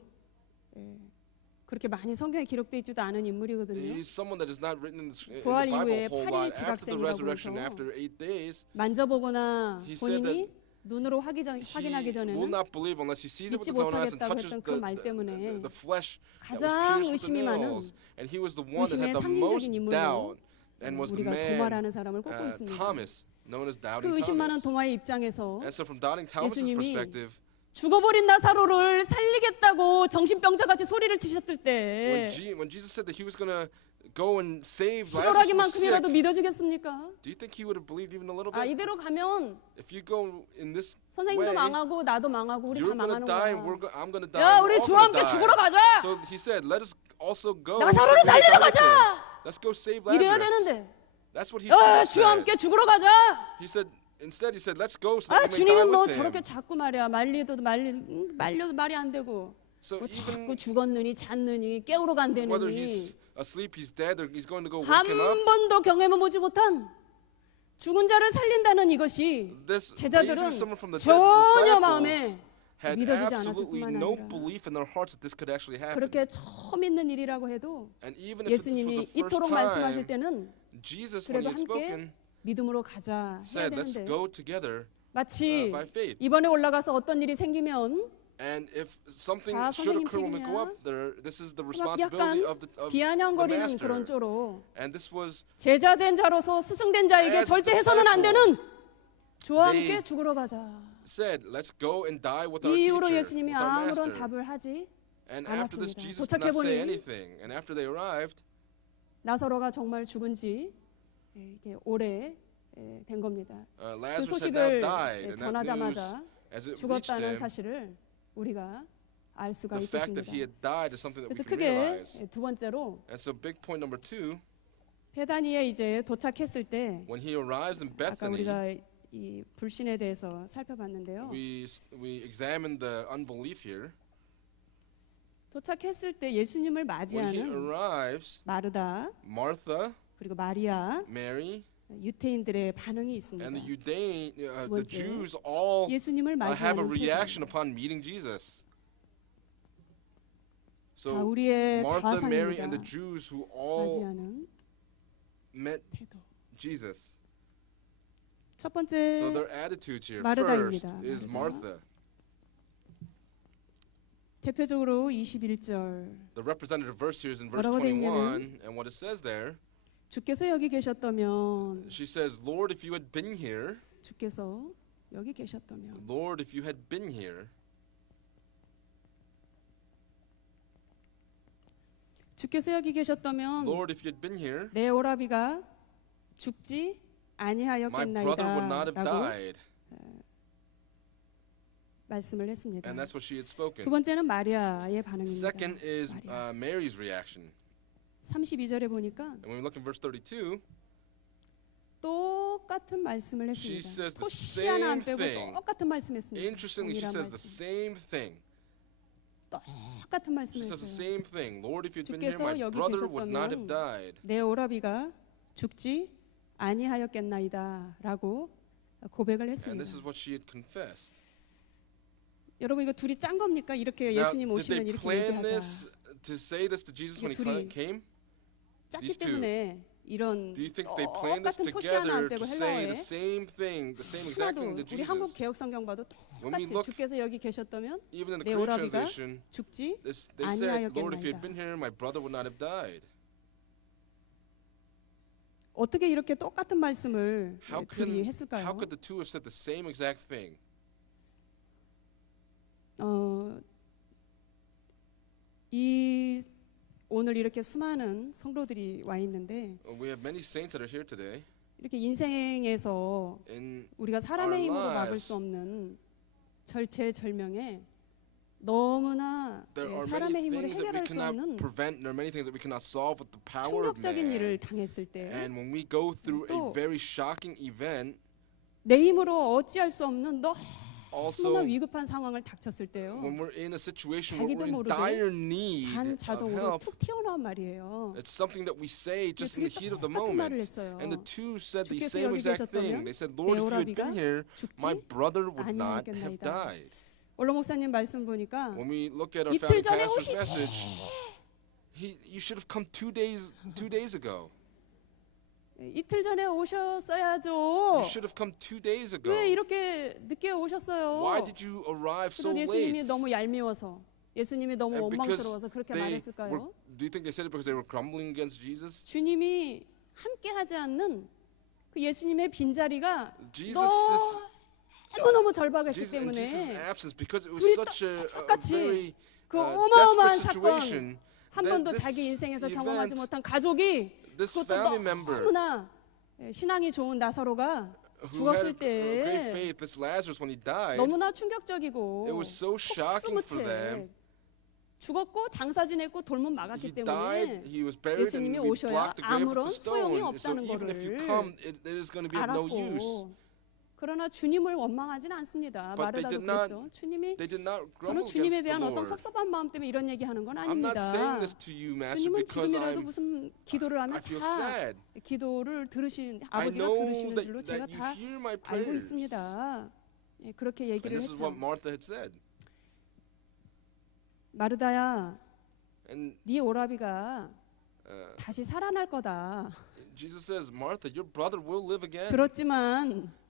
그렇게 많이 성경에 기록되어 있지도 않은 인물이거든요. he's someone that is not written in the 부활 Bible 이후에 a whole 8일 lot. After the 지각생이라고 resurrection, 해서 after 8 days, 만져보거나 He said 본인이 눈으로 he 확인하기 will 전에는 not believe unless he sees it with 믿지 his own eyes and 못하겠다고 touches 했던 그 말 때문에 the flesh that was 가장 pierced with the 의심이 많은 nails. And he was the one that 의심의 had the 상징적인 most 인물로 doubt and was the 우리가 man, 도마라는 사람을 꼽고 있습니다. Thomas, known as 그 Doubting 의심 많은 Thomas. 도마의 입장에서 And so from Doubting Thomas's 예수님이 perspective, 죽어버린 나사로를 살리겠다고 정신병자같이 소리를 치셨을 때 when Jesus said that he was going to go and save Lazarus who was 시로라기만큼이라도 sick, 믿어지겠습니까? do you think he would have believed even a little 아 bit? 이대로 가면 If you go in this 선생님도 way, 망하고 나도 망하고 우리 다 you're going 망하는 to die 거야. and I'm going to die. 야 and 우리 we're all 주와 함께 gonna die. 죽으러 가자. So he said, let us also go. 나사로를 and 살리러 die with 가자. him. Let's go save 이래야 Lazarus. 되는데 That's what he 야 should 주와 have 함께 said. 죽으러 가자. Instead he said, let's go so 아 that we may die 주님은 뭐 with him. 저렇게 자꾸 말이야 말려도 말이 안 되고 So 뭐 even 자꾸 죽었느니 잤느니 깨우러 whether 간다느니 he's asleep, he's dead, or he's going to go 한 wake him up, 번도 경험해 보지 못한 죽은 자를 살린다는 이것이 this 제자들은 raising someone from the dead 전혀 disciples 마음에 had 믿어지지 absolutely 않았을 no 뿐만 아니라 belief in their hearts that this could actually happen. 그렇게 처음 있는 일이라고 해도 And even if this was 예수님이 the first 이토록 말씀하실 time, 때는 Jesus, when 그래도 he had 함께 spoken, 믿음으로 가자 해야 said, let's 되는데 go together 마치 by faith. 이번에 올라가서 어떤 일이 생기면 And if something 다 should 선생님 occur when we go 책임이야. up there, this is the 막 responsibility 약간 of the 비아냥거리는 master. 그런 쪼로 And this was 제자된 자로서 스승된 자에게 As 절대 해서는 안 되는 주와 they 함께 죽으러 가자. said, let's go and die with our 이 이후로 teacher, 예수님이 with our 아무런 master. 답을 하지 And after this, 않았습니다. Jesus did not say 도착해보니 anything. And after they arrived, 나사로가 정말 죽은 지 이게 오래 된 겁니다. 그 Lazarus had now 소식을 died. And that news, 전하자마자 as it reached 죽었다는 him, 사실을 우리가 알 수가 the fact that 있겠습니다. he had died is something that we 그래서 can 크게 realize. 두 번째로 And so big point number 2, 베다니에 이제 도착했을 때 when he arrives in 아까 Bethany, 우리가 이 불신에 대해서 살펴봤는데요. we examine the unbelief here. 도착했을 때 예수님을 When he 맞이하는 arrives, 마르다 Martha, 그리고 마리아 Mary, 유태인들의 반응이 있습니다. and the 번째, Jews all 예수님을 have a 맞이하는 reaction 태도. upon meeting Jesus. 다 So 우리의 Martha, Mary, and 자상입니다. the Jews who all 맞이하는 met 태도. Jesus. 첫 So 번째 their attitudes here 마르다입니다. first is 마르다. Martha. 대표적으로 21절 The representative verse here is in verse 뭐라고 돼 21, and what it says there, 주께서 여기 계셨다면 she says, Lord, if you had been here, 주께서 여기 계셨다면 Lord, if you had been here, 주께서 여기 계셨다면 Lord, if you had been here, 내 오라비가 죽지 my brother would not have 아니하였겠나이다라고 died. 말씀을 했습니다. And that's what she had 두 spoken. 번째는 마리아의 반응입니다. Second is 마리아. Mary's reaction. 32절에 보니까 And when we look in verse 32, 똑같은 말씀을 She 했습니다. says the 토시 하나 안 same 빼고 thing. 똑같은 말씀했습니다. interestingly, she 동일한 says the 말씀. same thing. 똑같은 She says the 말씀했어요. same thing. Lord, if you'd been here, 주께서 my 여기 brother would not have 계셨다면 died. 내 오라비가 죽지 아니하였겠나이다라고 고백을 And 했습니다. this is what she had confessed. 여러분 이거 둘이 짠 겁니까? 이렇게 Now, 예수님 did 오시면 they 이렇게 plan 얘기하자. this to say this to Jesus when he 둘이 came? 짰기 these two. 때문에 이런 Do you think they planned this 똑같은 토시 하나 안 together 빼고 to say 헬라어에 the same thing, the same exact thing 하나도 to 우리 한국 Jesus? 개혁 성경 봐도 When we 똑같이 look, 주께서 여기 계셨다면 even in 내 the Korean 오라비가 translation, 죽지 they said, Lord, if you 아니하였겠나이다. had been here, my brother would not have died. 어떻게 이렇게 똑같은 말씀을 How 둘이 how 했을까요? could the two have said the same exact thing? 이 오늘 이렇게 수많은 성도들이 와 있는데 We have many saints that are here today. 이렇게 인생에서 In 우리가 사람의 our 힘으로 막을 lives. 수 없는 절체절명의 너무나 There are many 사람의 힘으로 things that we 해결할 수 cannot 없는 prevent. There are many things that we cannot solve with the power of 충격적인 man. 일을 당했을 때 And when we go through a 또 very shocking event, 내 힘으로 어찌할 수 없는 너무나 also 위급한 상황을 닥쳤을 때요. when we're in a situation where 자기도 we're in 모르게 dire need of 반자동으로 help, 툭 튀어나온 말이에요. it's something that we say just in the 둘이 heat of the 똑같은 말을 moment. 했어요. And the two said the 주께서 same 여기 exact thing. 계셨다면 They said, Lord, if you had been here, my 죽지 brother would not have 아니하겠나이다. died. 원로 목사님 말씀 보니까 When we look at our 이틀 founding 전에 pastor's 오시지. message, you should have come 2 days ago. 이틀 전에 You 오셨어야죠. should have come 2 days ago. 왜 이렇게 늦게 오셨어요? Why did you arrive so 그래도 예수님이 late? 너무 얄미워서 예수님이 너무 And because 원망스러워서 그렇게 They 말했을까요? do you think they said it because they were grumbling against Jesus? 주님이 함께하지 않는 그 예수님의 빈자리가 Jesus is 너무너무 절박했기 Jesus in Jesus' 때문에 absence because it was 둘이 such a 똑같이 very 그 desperate 어마어마한 사건 situation. 한 that 번도 this 자기 인생에서 event, 경험하지 못한 가족이 this 그것도 family member 너무나 신앙이 좋은 나사로가 who had 죽었을 great 때 faith, this Lazarus, when he died, 너무나 충격적이고 it was so shocking for them. 속수무책 죽었고 장사 지냈고 돌문 He 막았기 died, 때문에 he was buried, and 예수님이 we 오셔야 blocked the grave with 아무런 the 소용이 stone. So 없다는 even if you 거를 come, it is going to be of no use. 알았고 그러나 주님을 원망하지는 않습니다. But they 마르다도 did not- 그랬죠. 주님이 They did not 저는 grumble 주님에 against the 대한 어떤 Lord. 섭섭한 마음 때문에 이런 얘기하는 건 I'm not saying 아닙니다. this to you, Master, 주님은 because 지금이라도 무슨 기도를 I 하면 feel 다 sad. 기도를 들으신 I 아버지가 know 들으시는 줄로 제가 that 다 you hear my 알고 prayers. 있습니다. 예, 그렇게 And 얘기를 this is 했죠. what Martha had said. 마르다야, And 네 오라비가 uh, 다시 살아날 거다. Jesus says, Martha, your brother will live again.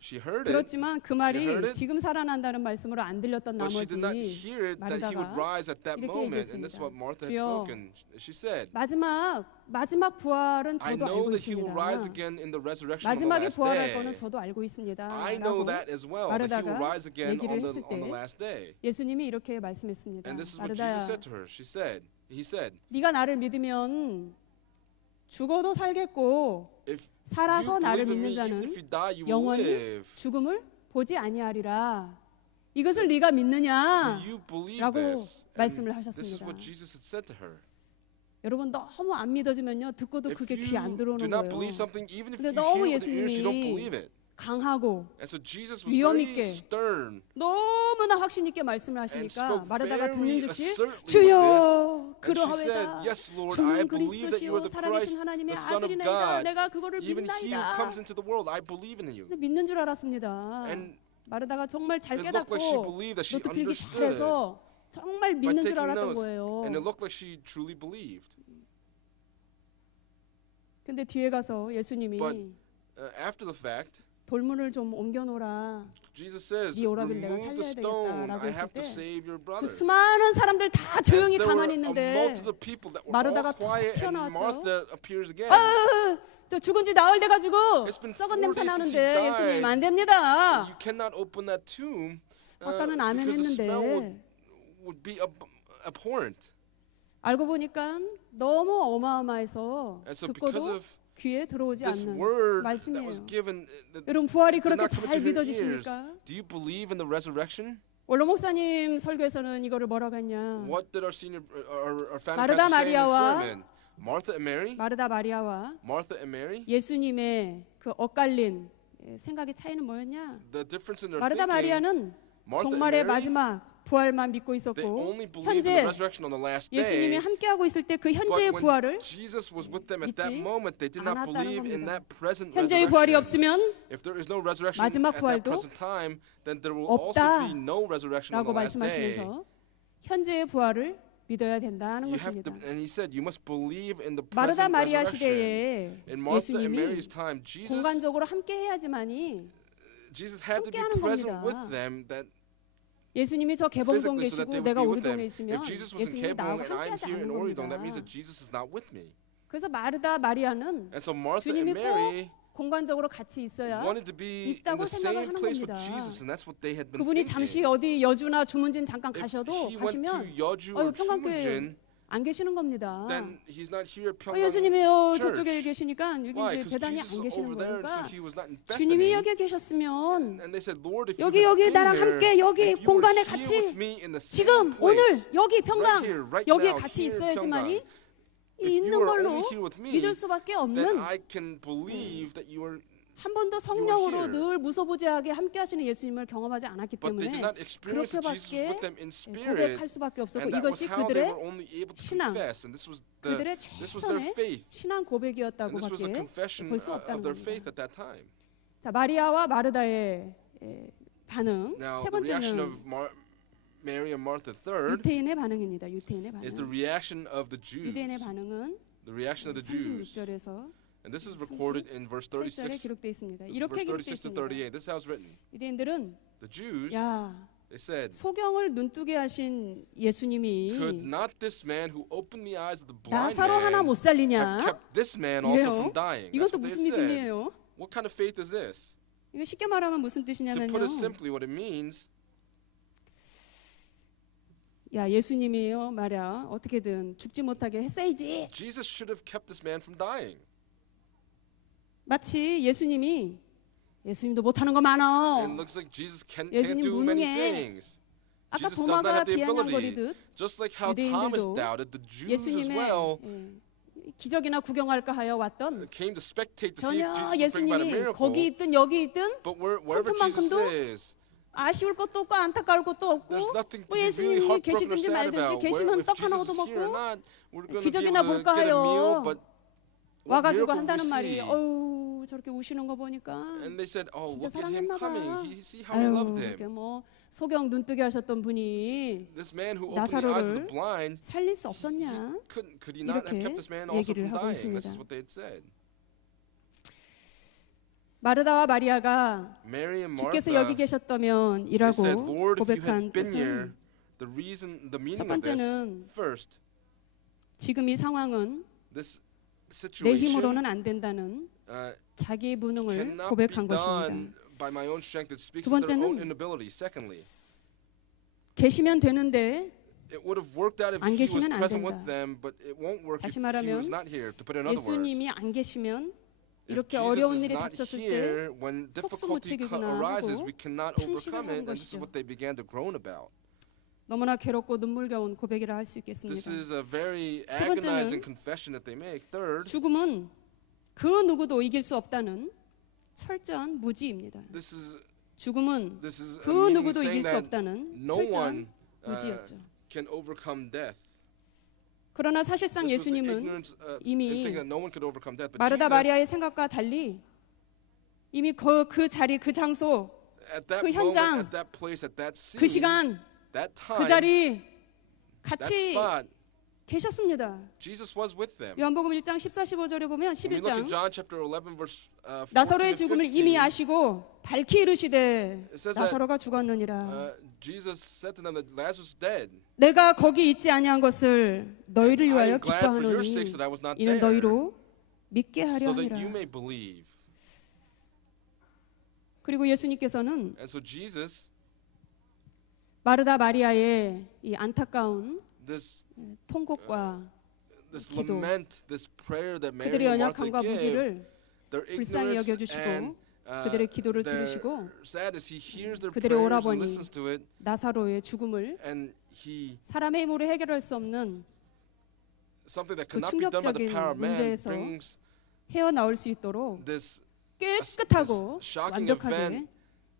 She heard it, 그렇지만 그 She heard 말이 it, 지금 살아난다는 말씀으로 안 들렸던 but she 나머지 did not hear it that he would 마르다가 rise at that 이렇게 moment. And this is what Martha had 주여, spoken. She said, 마지막 부활은 I 저도 know 알고 that he will rise 있습니다. again in the resurrection on the 마지막에 last 부활할 day. 거는 저도 알고 있습니다. I know 라고 that as well, that he will 마르다가 rise again 얘기를 on 했을 the 때 last day. 예수님이 이렇게 말씀했습니다. And this is what Jesus 마르다야, said to her. He said, 네가 나를 믿으면 죽어도 살겠고 if 살아서 you 나를 believe in 믿는 me, even 자는 if you die, you will 영원히 live. 죽음을 보지 아니하리라. 이것을 네가 믿느냐? Do you believe 라고 this? 말씀을 And this is 하셨습니다. what Jesus had said to her. 여러분 너무 안 믿어지면요 듣고도 If 그게 you 귀에 안 do 들어오는 not 거예요. believe something, even if 근데 you 너무 hear with your ears, you don't 예수님이 believe it. 강하고 And so Jesus was 위험 very 있게 stern 너무나 확신 있게 말씀을 and 하시니까 spoke 마르다가 very 듣는 즉시 assertly with 주여 this. And she 그러하외다. said, Yes, Lord, I 주는 believe that you are 그리스도시요 the 살아계신 Christ, 하나님의 the Son of 아들이나이다. God. 내가 그거를 Even he who 믿나이다. comes into the world, I believe in you. 그래서 믿는 줄 알았습니다. And 마르다가 정말 잘 it looked like she 깨닫고 believed, that she 노트 필기 understood 잘해서 정말 by 믿는 줄 taking 알았던 notes. 거예요. And it looked like she truly believed. 근데 뒤에 가서 예수님이 But after the fact, 돌문을 좀 옮겨놓으라. Jesus says, 네 오라비를 내가 remove the 살려야 stone. 되겠다라고 I 했을 have to 때 save your 그 brother. 수많은 사람들 다 조용히 And there 가만히 were a 있는데 multitude of people that were 마르다가 all quiet, 툭 and 튀어나왔죠. Martha appears again. 저 죽은 지 나흘 돼가지고 It's been 썩은 4 냄새 days since he 나는데 died. 예수님 안 됩니다. You cannot open that tomb 아까는 because the smell 아멘했는데 would be abhorrent. 알고 보니까 너무 어마어마해서 And so because 듣고도 of 귀에 들어오지 this 않는 word that 말씀이에요. was given, that 여러분 부활이 did 그렇게 not come 잘 into her 믿어지십니까? ears. Do you believe in the resurrection? 원로 목사님 설교에서는 이거를 뭐라고 했냐? What did our senior, our founding 마르다 pastor say in his 마리아와 sermon? Martha and Mary? 마르다 마리아와 Martha and Mary? 예수님의 그 엇갈린 생각의 차이는 뭐였냐? The difference in their 마르다 thinking, 마리아는 Martha and 종말의 Mary, 마지막 부활만 믿고 they 있었고 only believed in 현재 the resurrection on the last 예수님이 day. 함께하고 있을 때 그 현재의 But when 부활을 Jesus was with them at that 믿지 moment, they did not 않았다는 believe in 겁니다. that present 현재의 부활이 resurrection. 없으면 If there is no resurrection 마지막 at that 부활도 present time, then there will also be no resurrection on 없다라고 the last day. 말씀하시면서 현재의 부활을 믿어야 된다는 You have 것입니다. to, and he said, you must believe in the 마르다 present 마리아 resurrection. 시대에 In Martha and 예수님이 Mary's time, 공간적으로 함께 해야지만이 Jesus had to be 함께하는 present 겁니다. with them. That 예수님이 저 개봉동 physically, so that they 계시고 would 내가 be with them. 오리동에 있으면 If Jesus was in 예수님이 Kaebong 나하고 and I'm 함께하지 here in 않는 Oridong, that 겁니다. means that Jesus is not with me. 그래서 마르다 마리아는 And so Martha 주님이 and Mary 공간적으로 같이 있어야 wanted to be in 있다고 the same 생각을 하는 place with 겁니다. Jesus, and that's what they had been 그분이 잠시 thinking. 어디 여주나 주문진 잠깐 If 가셔도 he went to 가시면 Yeoju 어유 or 평강교회 Chumujin, 안 계시는 겁니다. then he's not here at Pyongyang 예수님이요 Church. 저쪽에 계시니까 여기 Why? 이제 Because 배단이 Jesus 안 was 계시는 over there, and 거니까 so he was not in 주님이 Bethany. 여기 계셨으면 And they said, Lord, if 여기 you 여기 had been 나랑 here, 함께 여기 if you were 공간에 here 같이 with me in the same 지금 오늘 place, 여기 평강 right here, right 여기에 now, 같이 here in 있어야지만이 Pyongyang, 이 if 있는 you are 걸로 only here with me, 믿을 수밖에 then 없는 I can believe that you are. 한 번도 성령으로 here. 늘 무소부재하게 함께 하시는 예수님을 경험하지 않았기 But they did 때문에 not experience Jesus 그렇게밖에 with them in spirit, 고백할 수밖에 없었고 and that was 이것이 how they 그들의 were only able to 신앙, confess. And this was 그들의 their 최선의 faith, 신앙 and 고백이었다고밖에 this was a confession 볼 수 of 없다는 their 겁니다. faith at that time. 자, 마리아와 마르다의 반응. Now, 세 the reaction of 번째는 Mary and Martha, third, 유태인의 반응입니다. 유태인의 is the 반응. reaction of the Jews. 유대인의 반응은 The reaction of the Jews. 36절에서 And this is recorded in verse 8절에 36, 기록되어 있습니다. verse 이렇게 기록되어 36 to 있습니다. 38. This is how it's written. 유대인들은 The Jews, 야, they said, 소경을 눈뜨게 하신 예수님이 could not this man who opened the eyes of the blind 나사로 하나 못 man have 살리냐? kept this man also 이래요. from dying? That's 이건 또 what 무슨 they said. 믿음이에요? What kind of faith is this? 이거 쉽게 말하면 무슨 To 뜻이냐면요. put it simply, what it means, 야, 예수님이요 말이야. 어떻게든 죽지 못하게 했어야지. Jesus should have kept this man from dying. 마치 예수님도 못하는 거 많아. And it looks like Jesus can't 예수님 do many 무능해. things. 아까 Jesus does not 도마가 have the ability. 비아냥거리듯 Just like how Thomas 유대인들도 doubted, the Jews as 예수님의 well 기적이나 구경할까 하여 왔던 came to spectate to see if 전혀 Jesus would bring about a 예수님이 miracle. 거기 있든 여기 있든 But wherever Jesus 손톱만큼도 is, 아쉬울 것도 없고 안타까울 것도 없고 there's nothing to 뭐 be really 예수님이 heartbroken or 계시든지 sad 말든지 about. 계시면 If 떡 하나 Jesus 얻어 is here or 먹고 not, we're going to be 기적이나 able to 볼까 get a meal. 해요. But what 와가지고 miracle 한다는 we 말이 see? 어우 저렇게 우시는 거 보니까 And they said, "Oh, 진짜 look at him 사랑했나 봐. coming. See how he 아유 loved 이렇게 him." 뭐 소경 눈뜨게 하셨던 분이 This man who opened the eyes of the 나사로를 blind, 살릴 수 없었냐? could he not have 이렇게 kept this man also 얘기를 from 하고 dying? This 있습니다. is what they had said. 마르다와 마리아가 Mary and 주께서 Martha, 여기 계셨다면 they 이라고 said, "Lord, if you 고백한 had been here," 뜻은 the reason, the 첫 meaning of this, 번째는 first, 지금 이 상황은 this 내 situation 힘으로는 안 된다는 자기의 무능을 cannot be 고백한 done 것입니다. by my own strength. It speaks 두 of their own 번째는 inability. Secondly, 계시면 되는데 it would have worked out if 안 he was 계시면 안 present 된다. with them, but it won't work if 다시 he 말하면 was not here. To put it in other words, 예수님이 안 계시면 if 이렇게 Jesus 어려운 is 일이 not 닥쳤을 때 here, when difficulty 속수무책이구나 arises, 하고 we cannot 탄식을 overcome it, 하는 and this is 것이죠. what they began to groan about. 너무나 괴롭고 눈물겨운 고백이라 할 수 This 있겠습니다. is a very 세 번째는 agonizing confession that they make. Third, 죽음은 그 누구도 이길 수 없다는 철저한 무지입니다. this is 죽음은 a 그 meaning 누구도 saying 이길 수 that 없다는 no one 철저한 무지였죠. can overcome death. 그러나 사실상 This was the 예수님은 ignorance, 이미 in thinking that no one could overcome death. But 마르다 Jesus, 마리아의 생각과 달리 이미 그 자리 그 장소 at that 그 moment, 현장, at that place, at that scene, 그 시간 that time, 그 자리 that 같이 spot, 계셨습니다. Jesus was with them. 요한복음 1장 14, 15절에 보면 When we look at 11장 John chapter 11, verse 14 나사로의 and 죽음을 15, 이미 아시고 밝히 이르시되 it says that 나사로가 죽었느니라. Jesus said to them that Lazarus is dead. 내가 거기 있지 아니한 것을 너희를 I 위하여 am glad for your 기뻐하노니 sakes that I was not 이는 there, 너희로 믿게 하려 so that 함이라. you may believe. 그리고 예수님께서는 And so Jesus, 마르다 마리아의 이 안타까운 this 통곡과 기도, lament, this prayer that Mary 그들의 and Martha 연약함과 gave, 무지를 their 불쌍히 ignorance 여겨주시고 and 그들의 기도를 their 들으시고 sadness, He hears their 그들의 prayers 오라버니 and listens to it, 나사로의 죽음을 and He 사람의 힘으로 해결할 수 없는 something that 그 cannot be done by the 충격적인 power of man 문제에서 brings 헤어나올 수 있도록 this 깨끗하고 shocking 완벽하게 event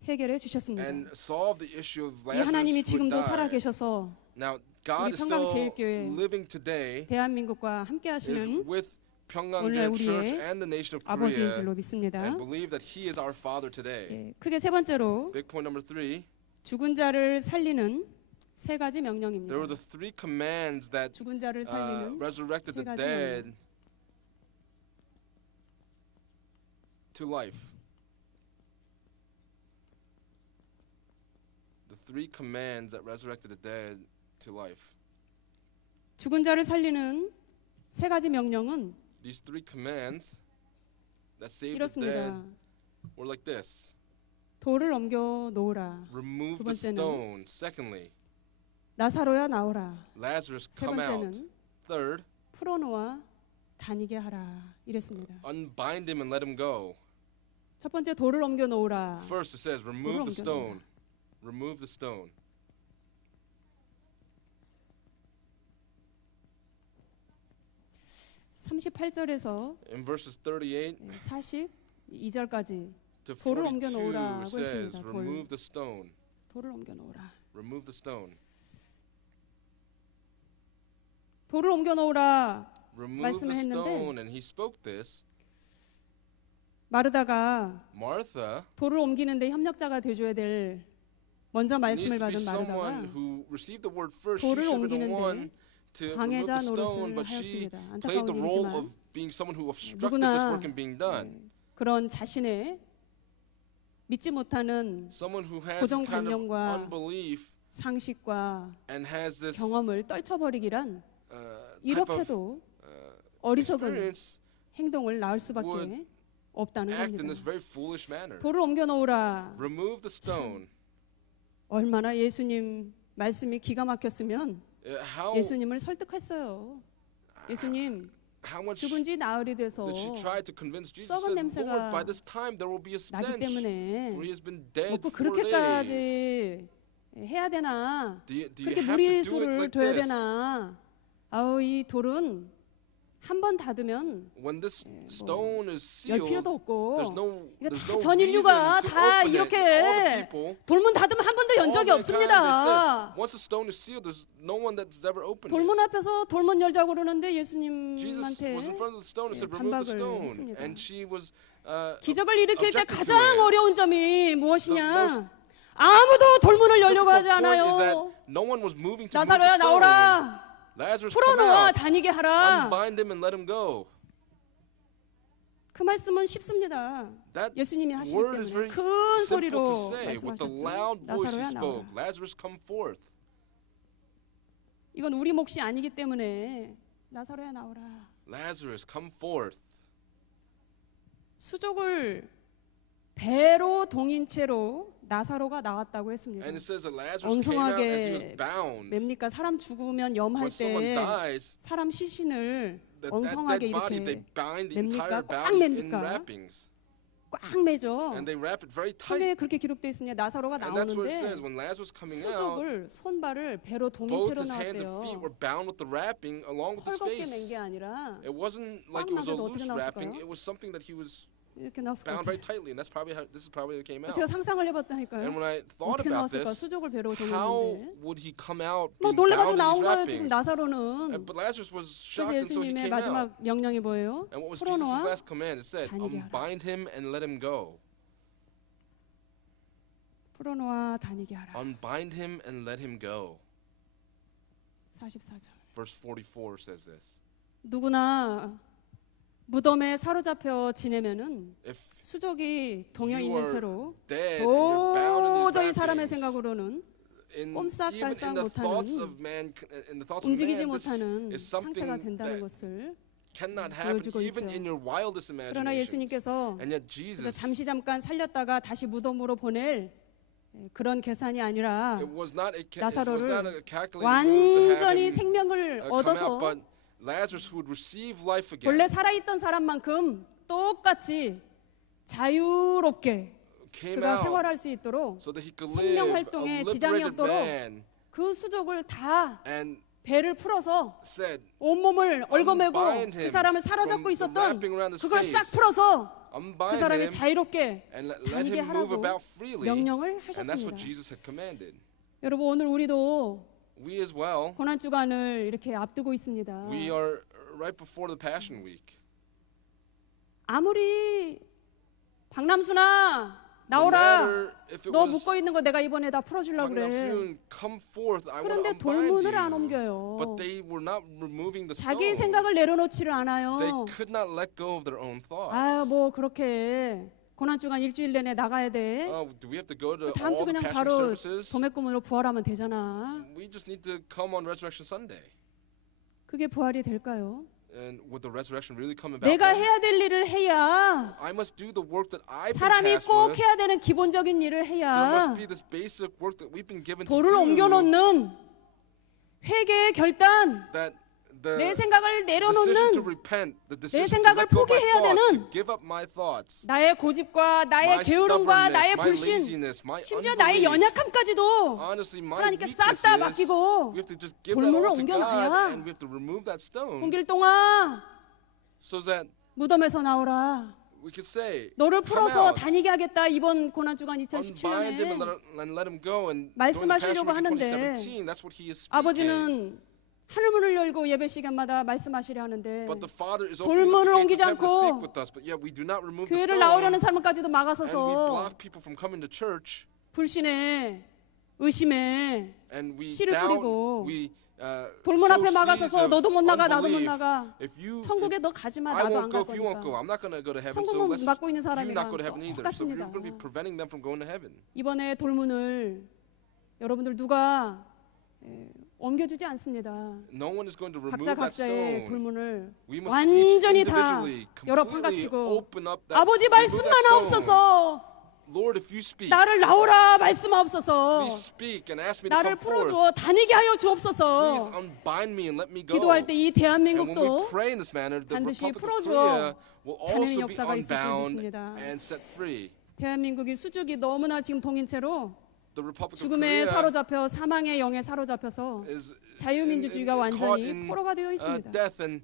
해결해 주셨습니다. and solve the issue of 이 하나님이 Lazarus who 지금도 died. 살아계셔서 Now God 우리 is still 평강제일교회 living today, 대한민국과 함께 is 하시는 with 오늘 Pyongyang 우리의 Church and the nation of 아버지인 Korea, 줄로 믿습니다. and believe that He is our Father today. 예, 크게 세 번째로 Big point number 3. 죽은 자를 살리는 세 가지 명령입니다. There were the 3 commands that 죽은 자를 살리는 resurrected 세 the 가지 dead to life. The 3 commands that resurrected the dead to life. 죽은 자를 살리는 세 가지 명령은 These 3 commands that saved the 이렇습니다. dead were like this. 돌을 옮겨 놓으라. Remove 두 the 번째는 stone. Secondly, 나사로야 나오라. Lazarus 세 come out. 번째는 Third, 풀어놓아 다니게 하라 이랬습니다. unbind him and let him go. 첫 번째 돌을 옮겨 놓으라. First it says, remove the stone. Remove the stone. 38절에서 In verses 38 42절까지 to 돌을 42 옮겨 놓으라고 it says, 했습니다. remove the stone. 돌을 옮겨 놓으라. Remove the stone. 돌을 옮겨 놓으라. Remove 말씀을 the 했는데 stone. And he spoke this. 마르다가 Martha 돌을 옮기는데 협력자가 돼줘야 될 먼저 needs 말씀을 to be 받은 마르다가 someone who received the word first. She 돌을 should be the 옮기는데 one to remove 방해자 the stone, 노릇을 but she 하였습니다. played the 안타까운 role 일이지만 of being someone who obstructed this 누구나 work in being done. 그런 자신의 믿지 못하는 Someone who has this kind of 고정관념과 unbelief 상식과 and has this 경험을 떨쳐버리기란 type of 이렇게도 어리석은 experience 행동을 낳을 수밖에 would 없다는 act in this 겁니다. very foolish manner. 돌을 옮겨 놓으라. Remove the stone. 얼마나 예수님 말씀이 기가 막혔으면 How 예수님을 설득했어요. 예수님 how much 죽은 지 나흘이 돼서 that she tried to convince Jesus 썩은 said, 냄새가 Lord, by this time there will be a 나기 stench, 때문에 for he has been dead 먹고 4 days. 그렇게까지 해야 되나? Do you 그렇게 have to do it 무리수를 like 둬야 this? 되나? 아우 이 돌은 한 번 닫으면 When this stone is 열 sealed, 필요도 없고 there's 다 no 전 인류가 reason to 다 open it. 이렇게 All the people, 돌문 닫으면 한 번도 연 all 적이 mankind, they 없습니다. said, once the stone is sealed, there's no one that's ever opened it. 돌문 앞에서 돌문 열자고 그러는데 Jesus 예수님한테 was in front of the stone and said, 예, remove the 반박을 stone. 했습니다. And she was 기적을 일으킬 때 objected to 가장 it. 어려운 점이 무엇이냐? The most 아무도 돌문을 열려고 difficult 하지 point is that 않아요. no one was moving to move the 나사로야 stone. 나오라. Lazarus, come 풀어놓아 out. 다니게 하라. Unbind him and let him go. 그 말씀은 쉽습니다. That 예수님이 하시기 word is 때문에 very 큰 simple to 소리로 say. With the 말씀하셨죠. loud voice he 나사로야 spoke, 나오라. Lazarus, come forth. 이건 우리 몫이 아니기 때문에 나사로야 나오라. Lazarus, come forth. 수족을 배로 동인 채로 나사로가 나왔다고 했습니다. And it says that Lazarus came out as he was bound. 뭡니까? 사람 죽으면 염할 When someone 때 dies, 사람 시신을 that 엉성하게 dead body, they 이렇게 bind the 맵니까? entire 꽉 body in 맵니까? wrappings. 꽉 매죠. And they wrap it very tight. 성경에 그렇게 기록되어 있습니다. 나사로가 And that's what it says. 나오는데 When Lazarus was coming out, 수족을 손발을 배로 동인 both 채로 his hands and feet 나왔대요. were bound with the wrapping along with his 헐겁게 face. 맨 게 아니라 It wasn't like it was a 꽉 loose 나서도 어떻게 wrapping. 나왔을까요? It was something that he was 이렇게 나왔을 것 bound very 같아요. tightly, and that's probably how this is probably how it came out. 제가 상상을 And 해봤다니까요. when I thought 어떻게 about 나왔을까? this, 수족을 배로 how 동였는데 would he come out 막 being 놀래가지고 bound in 나온 these 거예요. 지금 wrappings? 나사로는. But Lazarus was 그래서 shocked until he 예수님의 came out. 마지막 명령이 뭐예요? And what was Jesus' 풀어놓아 last command? It said, 다니게 하라. unbind him and let him go. 풀어놓아 다니게 하라. Unbind him and let him go. 44절. Verse 44 says this. 누구나 무덤에 사로잡혀 지내면은 If 수족이 동여 you 있는 are 채로 dead and you're bound in 도저히 these 사람의 wrappings, 생각으로는 even 꼼싹달싹 in the thoughts 못하는, of man, in the thoughts of 움직이지 man, this 못하는 is something 상태가 된다는 that 것을 cannot happen 보여주고 even 있죠. in your wildest 그러나 imagination. 예수님께서 And yet 그래서 Jesus, 잠시 잠깐 살렸다가 다시 무덤으로 보낼 그런 계산이 아니라 it was not a 나사로를 calculated move to have 완전히 him 생명을 come out, 얻어서 but Lazarus who would receive life again 원래 살아있던 사람만큼 똑같이 자유롭게 came 그가 out 생활할 수 있도록 so that he could 생명 live 활동에 a 지장이 liberated 없도록 man 그 수족을 다 and 배를 풀어서 said, 온몸을 얽어매고 unbind 그 him 사람을 from 사로잡고 the 있었던 wrapping around his 그걸 face. 싹 풀어서 그 Unbind 사람이 him 자유롭게 and let 다니게 him move 하라고 about freely. 명령을 And that's what 하셨습니다. Jesus had commanded. 여러분 오늘 우리도 We as well, 고난 주간을 이렇게 앞두고 있습니다. we are right before the Passion Week. 아무리 박남순아 No 나오라. matter if it 너 was 묶어 있는 거 내가 이번에 다 풀어주려고 그래. Paknam come forth, I want 그런데 to unbind 돌문을 안 you. 옮겨요. But they were not removing the 자기 stone. 생각을 내려놓지를 They 않아요. could not let go of their own thoughts. 아유 뭐 그렇게 고난 주간 일주일 내내 나가야 돼. Do we have to go to 다음 all 주 the 그냥 Passion 바로 services? 도매 꿈으로 부활하면 되잖아. We just need to come on Resurrection Sunday. 그게 부활이 될까요? And would the resurrection really come about? 내가 then? 해야 될 일을 해야 I must do the work that I've been 사람이 tasked 꼭 with. 해야 되는 기본적인 일을 There 해야 must be this basic work that we've been given to 돌을 do. 옮겨놓는 회개의 결단 That 내 생각을 decision to 내려놓는 repent, the 내 decision to 생각을 let go of my 포기해야 thoughts, to 되는 give up my thoughts, 나의 고집과 나의 my 게으름과 stubbornness, 나의 my 불신, laziness, my 심지어 나의 unbelief, 연약함까지도 honestly, my 하나님께 싹 다 weaknesses, 맡기고 we have to just give that 돌문을 all to God, 옮겨놔야 and we have to remove that stone, 홍길동아 so that 무덤에서 나오라. we can say, 너를 come 풀어서 out, 다니게 하겠다. 이번 고난주간 unbind him 2017년에 and let him go. And during the 말씀하시려고 Passion Week in 하는데 2017, that's what he is speaking. 아버지는 하늘문을 열고 예배 시간마다 말씀하시려 하는데 But the Father is opening up 돌문을 the 옮기지 gates of heaven to speak 않고 with us, but yet we do not remove the 교회를 stone, 나오려는 사람까지도 and we 막아서서 block people from coming to church, 불신에 의심에 and we 씨를 doubt, 뿌리고 we 돌문 sow 앞에 seeds 막아서서 of 너도 못 나가 나도 못 unbelief. 나가 If you, 천국에 너 가지 마. I 나도 안 won't go 갈 if you won't go. 거니까. I'm not going to go to heaven, so 천국문 let's 막고 있는 you not 사람이랑 go to heaven either. So 똑같습니다. you're going to be preventing them from going to heaven. 이번에 돌문을 여러분들 누가 옮겨주지 않습니다. No one is going to remove 각자 that 각자의 stone. 돌문을 We must each 완전히 다 individually, 열어 completely 판가치고 open up that, 아버지 remove 말씀 that 하나 stone. 없어서 Lord, if you speak, 나를 나오라 말씀 없어서 please speak and ask me to 나를 come forth. 풀어줘 다니게 하여 Please 주옵소서. unbind me and let me go. 기도할 때 이 And when we 대한민국도 pray in this manner, the 반드시 Republic of 풀어줘 Korea will 하나님의 also be 역사가 있을 줄 unbound 믿습니다. and set free. 대한민국이 수족이 너무나 지금 동인체로 The Republic of 죽음에 Korea 사로잡혀 사망의 영에 사로잡혀서 is 자유민주주의가 caught 완전히 in 포로가 되어 있습니다. death and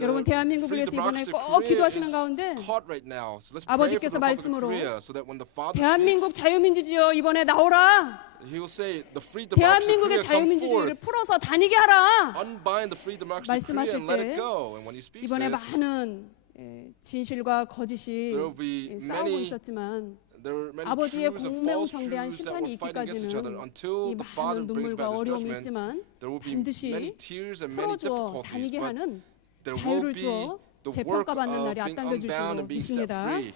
여러분 the 대한민국을 free 위해서 이번에 democracy 꼭 of Korea 기도하시는 is 가운데 caught right now. So let's pray for 아버지께서 the Republic of 말씀으로 Korea so that when the Father 대한민국 speaks, 자유민주주의여 이번에 나오라. He will say, the free democracy of 대한민국의 Korea come 자유민주주의를 forth. 풀어서 다니게 하라. Unbind the free democracy of Korea 말씀하실 and let 때 it go. And when he speaks 이번에 this, 많은 진실과 거짓이 there will be 싸우고 many 있었지만 there were many 아버지의 truths and 공명정대한 false truths that were 심판이 fighting against each other 있기까지는 until 이 the Father 많은 brings 눈물과 about His 어려움이 judgment. 있지만 There will be many 반드시 tears and many 풀어주어 difficulties, 다니게 but 하는 there will 자유를 be 주어 the work 재평가받는 of 날이 being 앞당겨질 unbound 줄로 and being set 믿습니다. free.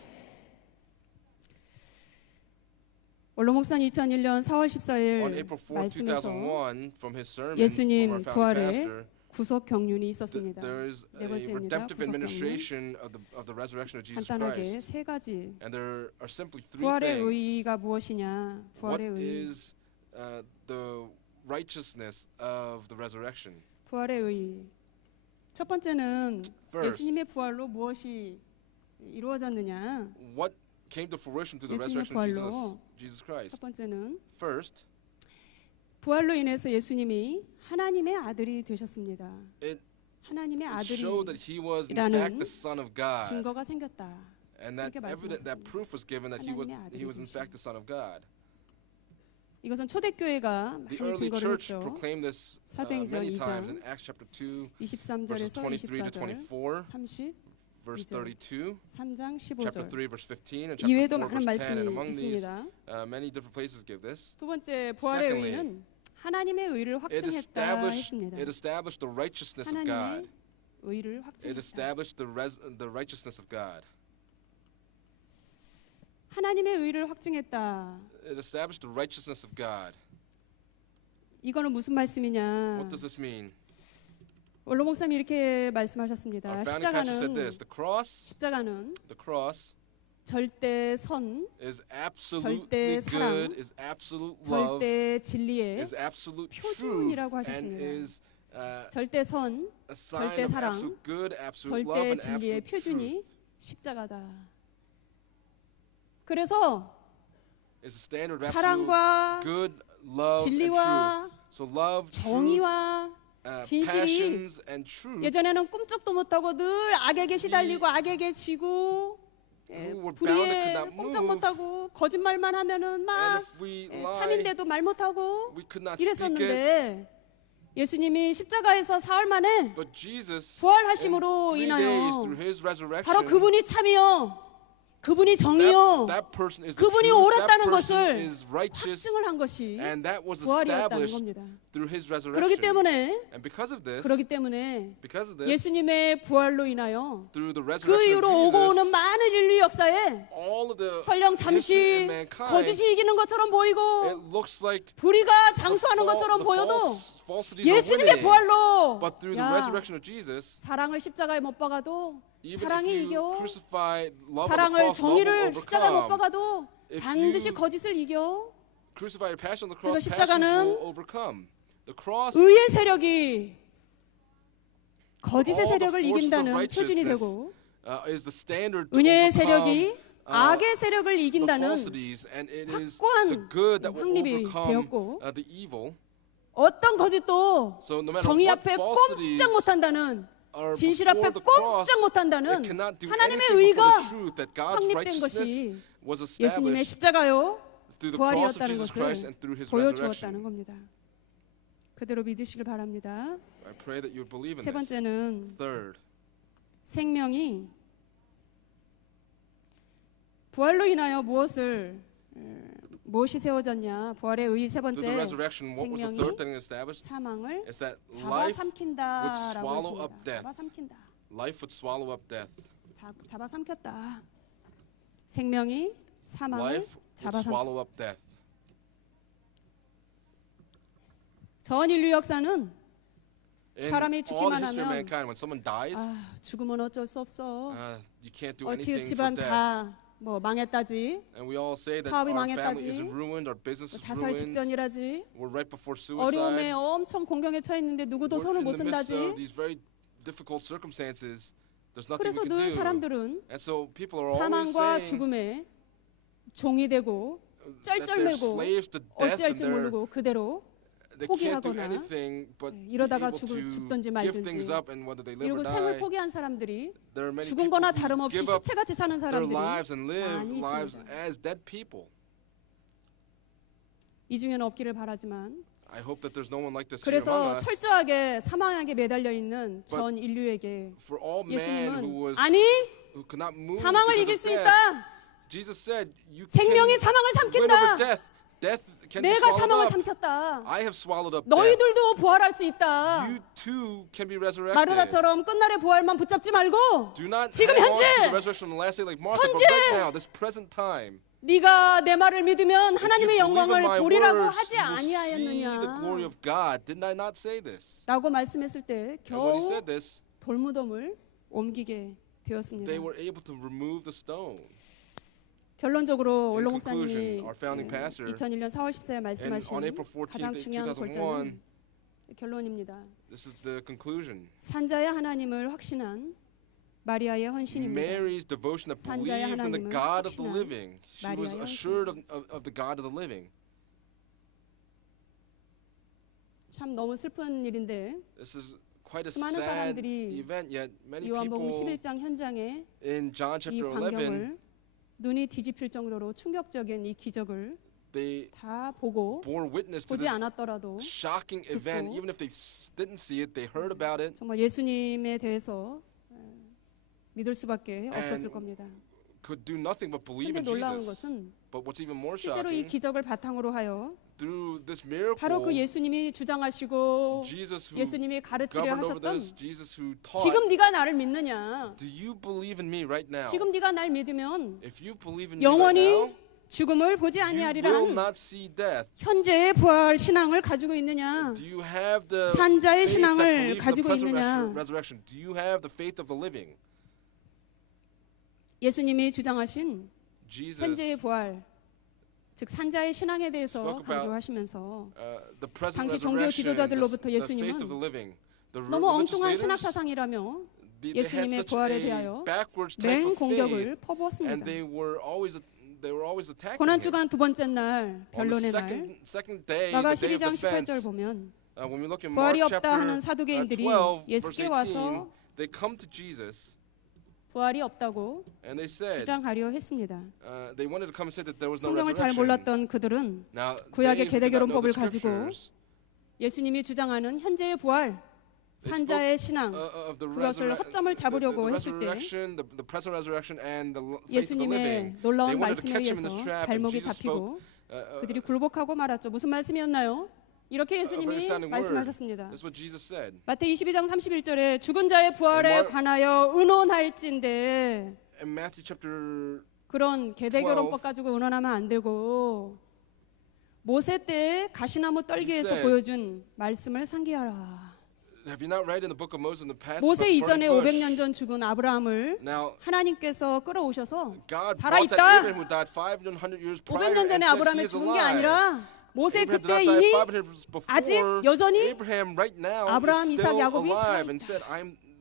원로 목사는 2001년 4월 On 14일 April 4, 말씀에서 2001, from his sermon, from 예수님 our founding 부활의 pastor, 구속 경륜이 있었습니다. there is 네 a 번째입니다. redemptive 구속 경륜. administration of the resurrection of Jesus 간단하게 Christ. 세 가지. And there are simply three 부활의 things. 의의가 무엇이냐? What 부활의 의의. is the righteousness of the resurrection? 부활의 의의. 첫 번째는 First, 예수님의 부활로 무엇이 이루어졌느냐? what came to fruition through the 예수님의 resurrection of 부활로 Jesus 첫 Christ? 번째는 First, 부활로 인해서 예수님이 하나님의 아들이 되셨습니다. it 하나님의 showed that he was in 아들이라는 fact the Son of God, 증거가 생겼다. and that 이렇게 evident, that 말씀하셨습니다. proof was given that he 하나님의 was in 아들이 fact the Son of God. 이것은 초대교회가 The 많이 early 증거를 church 했죠. proclaimed this 사도행전 many 2장 times in Acts chapter 2, verses 23절에서 23 to 24절, 24, 30, verse 2절, 32, 3장 chapter 15절. 3, verse 15, and 이외에도 chapter 4, 많은 verse 10. 말씀이 And among these, 있습니다. many different places give this. 두 번째 부활의 Secondly, 의는 하나님의 의를 It 확증했다 했습니다. established the righteousness of God. 하나님의 의를 It 확증했다. established the righteousness of God. 하나님의 의를 확증했다. It established the righteousness of God. 이거는 무슨 말씀이냐? What does this mean? 원로 목사님이 이렇게 말씀하셨습니다. Our founding pastor said this: 십자가는 the cross 절대 선, is absolutely 절대 사랑, good, is absolute love, 절대 진리의 is absolute truth, 표준이라고 and 하셨습니다. is 절대 선, a sign 절대 of 사랑, absolute good, absolute love, 절대 and 진리의 absolute 표준이 truth. 십자가다. 그래서 It's a standard of absolute 사랑과 good, love, and 진리와 truth. So love, truth, 정의와 진실이 passions, and truth. 예전에는 꿈쩍도 못하고 늘 악에게 시달리고 악에게 지고 who were bound and 불의에 could not 꼼짝 move. 못하고 거짓말만 하면은 막 And if we lie, 참인데도 말 못하고 we could not speak it. 이랬었는데 예수님이 십자가에서 사흘 만에 But Jesus, 부활하심으로 in 3 인하여 days through His resurrection, 바로 그분이 참이요 그분이 정의요 that person is the 그분이 truth, 옳았다는 that person 것을 is righteous, 확증을 한 것이 and that was 부활이었다는 established 겁니다. through His 그렇기 resurrection. 때문에 And because of this, 예수님의 부활로 인하여 through the 그 resurrection 이후로 of 오고 오는 Jesus, 많은 인류 역사에 all of the 설령 history 잠시 of mankind, 거짓이 이기는 것처럼 보이고 it looks like 불의가 장수하는 것처럼 보여도 falsities are 예수님의 winning. 부활로 But through the 야, resurrection of Jesus, 사랑을 십자가에 못 박아도 even 사랑이 if you 이겨 crucify love on the 사랑을 cross, love will 정의를 십자가에 못 overcome. 박아도 If 반드시 you 거짓을 이겨 crucify your passion on the 그래서 cross, passions 십자가는 will overcome. The cross 의의 세력이 거짓의 all the 세력을 forces of 이긴다는 표준이 righteousness, 되고 is the standard to 은혜의 overcome 세력이 악의 세력을 the 이긴다는 falsities, and it is the 확고한 good that will 확립이 overcome 되었고 the evil. 어떤 거짓도 So no matter 정의 what 앞에 falsities 꼼짝 못한다는 are 진실 앞에 before the cross, 꼼짝 못한다는 it cannot do 하나님의 anything before 의가 the truth that God's 확립된 righteousness 것이 was 예수님의 established 십자가요 through the cross of 부활이었다는 Jesus 것을 Christ and through His 보여주었다는 resurrection. 겁니다. 그대로 믿으시길 바랍니다. I pray that you would believe in 세 this. 번째는 Third, 생명이 부활로 인하여 무엇이 세워졌냐? 부활의 의 세 through the 번째 resurrection, what was the 생명이 third thing established? 사망을 Is that life 잡아삼킨다라고 swallow up 했습니다. death. 잡아삼킨다. would swallow up death. 잡아삼켰다. 생명이 사망을 Life would 잡아삼. swallow up death. 전 인류 역사는 In 사람이 all the 죽기만 history of 하면 mankind, when someone dies, 죽으면 어쩔 수 없어. you can't do 어찌 anything for 집안 death. 다 뭐 망했다지. And we all say that 사업이 our family 망했다지. is ruined, our business is 자살 ruined, 직전이라지. we're right before 어려움에 suicide. 엄청 공경에 처해 있는데 누구도 We're 손을 in 못 the midst of 쓴다지. these very difficult circumstances. There's nothing 그래서 we can 늘 do. 사람들은 And so people are always 사망과 saying 죽음에 종이 되고 that they're 쩔쩔매고 slaves to death and 어찌할지 they're 모르고 그대로 they can't do 포기하거나, anything but be 이러다가 able to 죽든지 give 말든지, things up, and whether they live or 이러고 생을 die, 포기한 사람들이 there are many 죽은 people 거나 who 다름없이 give up 시체같이 사는 their 사람들이 lives and live 많이 lives 있습니다. as dead people. 이 중에는 없기를 바라지만 I hope that there's no one like this here among 그래서 us. 철저하게 사망에 매달려 있는 전 인류에게 For all man who 예수님은 was 아니 who could not move 사망을 because 이길 of 수 death, 있다. Jesus said, "You 생명이 can 사망을 win 삼킨다. over death. Death can be 내가 swallowed 사망을 up. 삼켰다. I have swallowed up death. 너희들도 부활할 수 있다. You too can be resurrected. 마르다처럼 끝날의 부활만 붙잡지 말고 Do not 지금 hang on to the 현재 resurrection on the last day like Martha, but 현재 right now, this present time. 네가 내 말을 믿으면 If 하나님의 you believe in 영광을 my 보리라고 words, 하지 you will see the glory 아니하였느냐 of God. Didn't I not say this? 라고 말씀했을 때 And when he 겨우 said this, 돌무덤을 옮기게 되었습니다. they were able to remove the stone. 결론적으로 In 원로 목사님이 conclusion, our founding pastor, 2001년 4월 14일 And 말씀하신 on April 14th, 가장 중요한 2001, 골자는 결론입니다. this is the conclusion. 산자의 하나님을 확신한 마리아의 헌신입니다. Mary's devotion that 산자의 believed in the 하나님을 God of the 확신한 living. She was 마리아의 assured of the God of the living. 참 너무 슬픈 일인데 This is quite a 수많은 sad 사람들이 event, yet many 요한복음 people 11장 현장에 in John 이 chapter 11, 광경을 눈이 뒤집힐 정도로 충격적인 이 기적을 they 다 보고 bore witness to 보지 this 않았더라도 shocking event. 듣고 Even if they didn't see it, they heard about it. 정말 예수님에 대해서 믿을 수밖에 없었을 겁니다. Could do nothing but believe 그런데 in 놀라운 Jesus. 것은 But what's even more 실제로 이 shocking, 기적을 바탕으로 하여 through this miracle, 바로 그 예수님이 주장하시고 Jesus who 예수님이 가르치려 governed over 하셨던 this, Jesus who taught, 지금 네가 나를 믿느냐? do you believe in me right now? 지금 네가 날 믿으면 If you believe in me right 영원히 now, 죽음을 보지 you will 아니하리라는 not see death. 현재의 부활 신앙을 가지고 있느냐? Do you have the 산자의 faith that 신앙을 believes in the 가지고 있느냐? resurrection? Do you have the faith of the living? 예수님이 주장하신 Jesus 현재의 부활, 즉 산자의 신앙에 대해서 spoke about, 강조하시면서 the present 당시 종교 resurrection, 지도자들로부터 the faith 예수님은 of the living. The 너무 religious 엉뚱한 leaders, 신학 사상이라며 they had 예수님의 such 부활에 a 대하여 backwards type 맹 of 공격을 faith, and 퍼부었습니다. they were always attacking 고난 him. 주간 두 번째 날 On the 변론의 날 second day, 마가 the day 12장 of defense, 18절 보면 when we look in 부활이 Mark 없다 chapter 하는 사두개인들이 12, verse 예수께 18, 와서 they come to Jesus 부활이 없다고 and they said, 주장하려 했습니다. they wanted to come and say that there was no 성경을 잘 resurrection. 몰랐던 그들은 Now, 구약의 they who did not know the 계대결혼법을 가지고 scriptures, 예수님이 주장하는 현재의 부활, 산자의 신앙, of the 그것을 허점을 잡으려고 했을 때 the present resurrection and the faith of the living. 예수님의 놀라운 They wanted to 말씀에 catch him in this 의해서 trap, and 발목이 Jesus spoke. 잡히고 그들이 굴복하고 말았죠. 무슨 말씀이었나요? 이렇게 very 예수님이 standing word. 말씀하셨습니다. That's what Jesus said. 마태 22장 31절에 죽은 자의 부활에 관하여 의논할진대 In Matthew chapter 그런 계대결혼법 가지고 의논하면 안 되고 모세 때 가시나무 떨기에서 said, 보여준 말씀을 상기하라. have you not read in the book of Moses in the past 모세 about the 이전에 burning 500년 전 죽은 아브라함을 bush? Now 하나님께서 끌어오셔서 God 살아 brought that 있다. Abraham who died 500 years prior 500년 and 전에 said he 아브라함이 is 죽은 게 alive. 아니라 모세 Abraham did 그때 not die 이미 500 years before. 아직 여전히 Abraham right now 아브라함, is 이삭, still 야곱이 alive 살아있다. and said,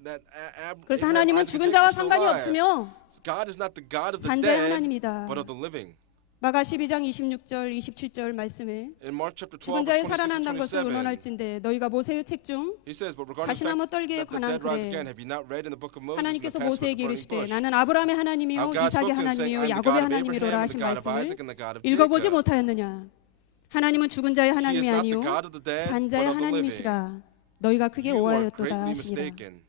그래서 Abraham, 하나님은 Isaac, 죽은 and 자와 Jacob are still 상관이 alive. 없으며 God is not the God of the 산자의 dead, 하나님이다. but of the living. 마가 12장 26절 27절 말씀에 In Mark chapter 12, 죽은 자의 verse 26 살아난다는 to 것을 27, 의논할진대 너희가 모세의 책 중 he says, but regarding the 가시나무 fact 떨기에 that the 관한 dead rise 글에 again, have you not read in the book of Moses in the 하나님께서 passage of 모세에게 the burning 이르시되 bush? 나는 아브라함의 하나님이요 How God 이삭의 spoke to him, saying, 하나님이요 I'm the 야곱의 God of 하나님이로라 Abraham, 하신 the God of 말씀을 Isaac, and the God of 읽어보지 Jacob. 못하였느냐. 하나님은 죽은 자의 He is 하나님이 not the 아니요 God of the dead, but 산자의 of the living. 하나님이시라 너희가 크게 You are 오하였도다 greatly 하시니라. mistaken.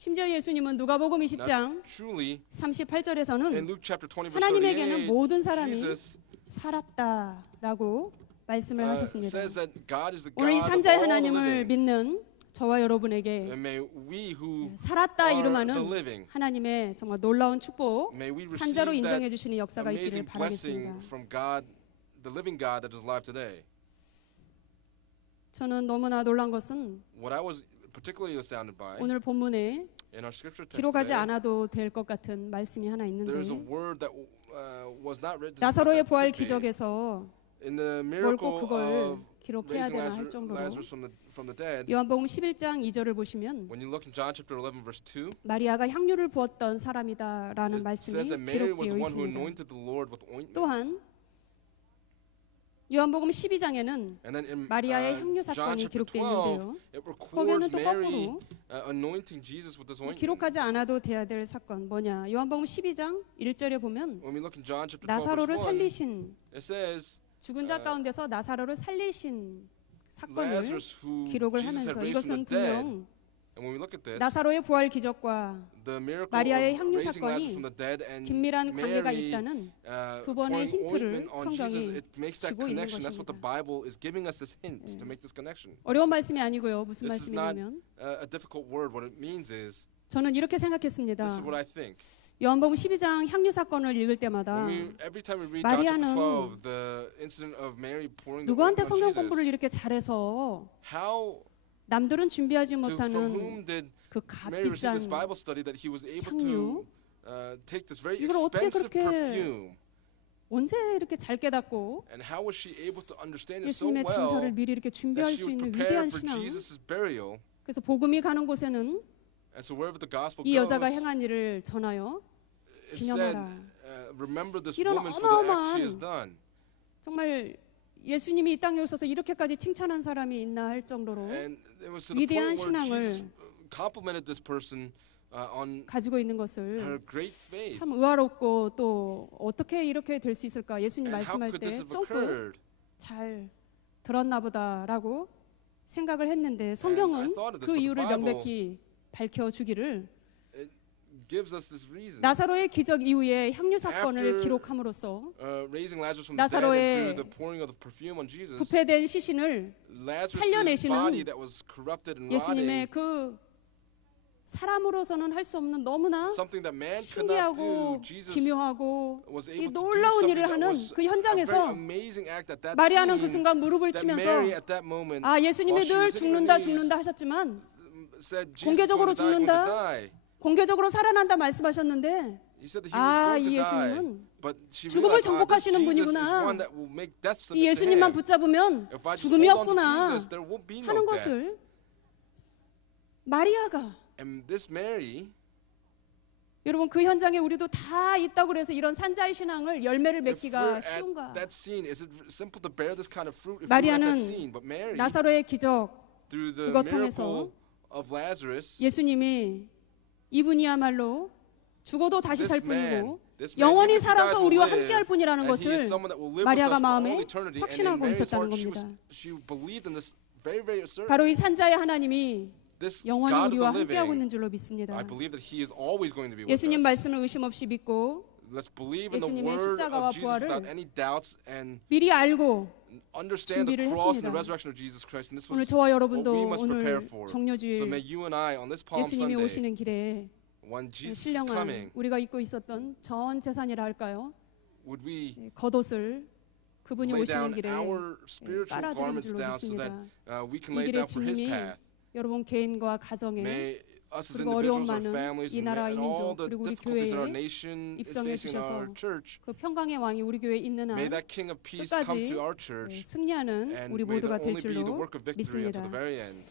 심지어 예수님은 누가복음 Now, 20장 truly, 38절에서는 in Luke chapter 20, verse 하나님에게는 38, 모든 사람이 Jesus 살았다라고 말씀을 하셨습니다. says that God is the 오늘 이 God of 산자의 all the 하나님을 living. 믿는 저와 여러분에게 And may we who 살았다 are the 이름하는 living, 하나님의 정말 놀라운 축복 may we 산자로 receive 인정해 that 주시는 역사가 있기를 amazing blessing 바라겠습니다. from God, the living God that is alive today. 저는 너무나 놀란 것은 What I was particularly astounded by 오늘 본문에 in our scripture text 기록하지 today, 않아도 될 것 같은 말씀이 하나 there is a 있는데 word that was not written. 나사로의 부활 기적에서 In the 뭘 꼭 miracle 그걸 of 기록해야 raising 되나 할 정도로 Lazarus from the dead, 요한복음 11장 2절을 보시면 when you look in John chapter 11 verse 2, 마리아가 향유를 부었던 사람이다라는 it 말씀이 says that Mary was 기록되어 the one who 있습니다. anointed the Lord with ointment. 또한 요한복음 12장에는 And then in 마리아의 향유 John 사건이 chapter 기록되어 12, 있는데요. it 거기에는 records 또 Mary 거꾸로 anointing Jesus with this ointment. 기록하지 않아도 돼야 될 사건 뭐냐? 요한복음 12장 1절에 보면 When we look in John chapter 12 나사로를 verse 1, 살리신 it says 죽은 자 가운데서 나사로를 살리신 사건을 Lazarus who 기록을 Jesus had 하면서 raised from 이것은 the dead. 분명 And when we look at this, 나사로의 부활 기적과 the miracle 마리아의 of 향유 raising 사건이 Lazarus from the dead and 긴밀한 관계가 Mary 있다는 두 번의 pouring 힌트를 ointment on Jesus, 성경이 it makes that 주고 있는 connection. That's what the 것입니다. Bible is giving us this hint to make this connection. 어려운 말씀이 아니고요. 무슨 This is not 말씀이냐면 a difficult word. What it means is, 저는 이렇게 생각했습니다. this is what I think. 요한복음 12장 향유 사건을 읽을 때마다 Every time we read John chapter 마리아는 12, the incident of Mary pouring the 누구한테 ointment 성경 on 공부를 Jesus, 이렇게 잘해서 how 남들은 준비하지 to, from 못하는 whom did 그 Mary receive this 값비싼 Bible study that he was able 향유? to take this very 이걸 어떻게 expensive 그렇게 perfume, 언제 이렇게 잘 깨닫고 and how was she able to understand it so 예수님의 장사를 well 미리 이렇게 that 준비할 she 수 would 있는 prepare 위대한 for 신앙. Jesus' burial? 그래서 복음이 가는 곳에는 And so wherever the gospel 이 여자가 goes, 행한 일을 전하여 it said, 기념하라. remember this 이런 woman for the act 어마어마한 she has done. 정말 예수님이 이 땅에 오셔서 이렇게까지 칭찬한 사람이 있나 할 정도로 And it was to the 위대한 point where 신앙을 Jesus complimented this person on 가지고 있는 her 것을 great faith. 참 의아롭고 또 어떻게 이렇게 될 수 있을까? 예수님 And how 말씀할 could 때 this have 조금 occurred? 잘 들었나 보다라고 생각을 했는데 I 성경은 thought of this, 그 but the 이유를 Bible 명백히 밝혀주기를 gives us this reason. 나사로의 기적 이후에 향유 사건을 After 기록함으로써 raising Lazarus from the dead 나사로의 and through the pouring of the perfume on Jesus, 부패된 시신을 Lazarus' 살려내시는 body that was corrupted and 예수님의 rotting, 그 사람으로서는 할 수 없는 너무나 something that man could not 신기하고 do, Jesus 기묘하고 was 이 able to do 놀라운 something 일을 that 하는 was 그 a very 현장에서 amazing act at that 마리아는 그 scene. 순간 무릎을 That 치면서 Mary at that moment, 아 예수님이 while she 늘 was hitting her 죽는다 knees, 하셨지만 said, Jesus 공개적으로 is going to die, 죽는다. 공개적으로 살아난다 말씀하셨는데 He said that he 아, was 이 going to die. 예수님은 But she 죽음을 realized, this 정복하시는 Jesus is 분이구나. one that will make death 이 submit to 예수님만 him. 붙잡으면 If I just 죽음이 hold on to 없구나 Jesus, there won't be 하는 no death. 것을 마리아가 And this Mary, 여러분 그 현장에 우리도 다 있다고 그래서 이런 산자의 신앙을 열매를 if 맺기가 we're at 쉬운가? that scene, is it simple to bear this kind of fruit if we're at 마리아는 that scene? But Mary, 나사로의 기적 through the 그것 통해서 miracle of Lazarus, 예수님이 이분이야말로 죽어도 다시 살 뿐이고 this man, 영원히 even if he 살아서 dies, will 우리와 live, 함께할 뿐이라는 and he is 것을 someone that will live with 마리아가 us for 마음에 all eternity. And in 확신하고 Mary's 있었다는 heart, 겁니다. she believed in this very, very certain. 바로 이 산자의 하나님이 This 영원히 God of 우리와 the 함께하고 있는 living, 줄로 믿습니다. I believe that He is always going to be with 예수님 us. 말씀을 의심 없이 믿고 Let's believe in the 예수님의 word 십자가와 of Jesus 부활을 without any doubts and 미리 알고 understand the 준비를 cross and 했습니다. the resurrection of Jesus Christ. And this 오늘 was 저와 what 여러분도 we must prepare 오늘 for. So 종료주일 may you and I on this Palm 예수님이 Sunday, 오시는 길에 when Jesus is 신령한 coming, 우리가 입고 있었던 전 재산이라 할까요? would we 겉옷을 그분이 lay 오시는 down 길에 our spiritual 빨아들인 garments 줄로 down so that 믿습니다. we can 이 lay 길의 down for His 주님이 path. 여러분 개인과 가정에 May us as 그리고 어려운 individuals, our 많은 families, 이 and 나라, 이 all 민족, the 그리고 우리 difficulties that our 교회에 nation is 입성해 facing in our 주셔서 church, 그 평강의 왕이 우리 교회에 있는 may 한 that King of Peace come 끝까지 to our church, 승리하는 and 우리 may 모두가 that 될 only be the 줄로 work of victory until 믿습니다. the very end.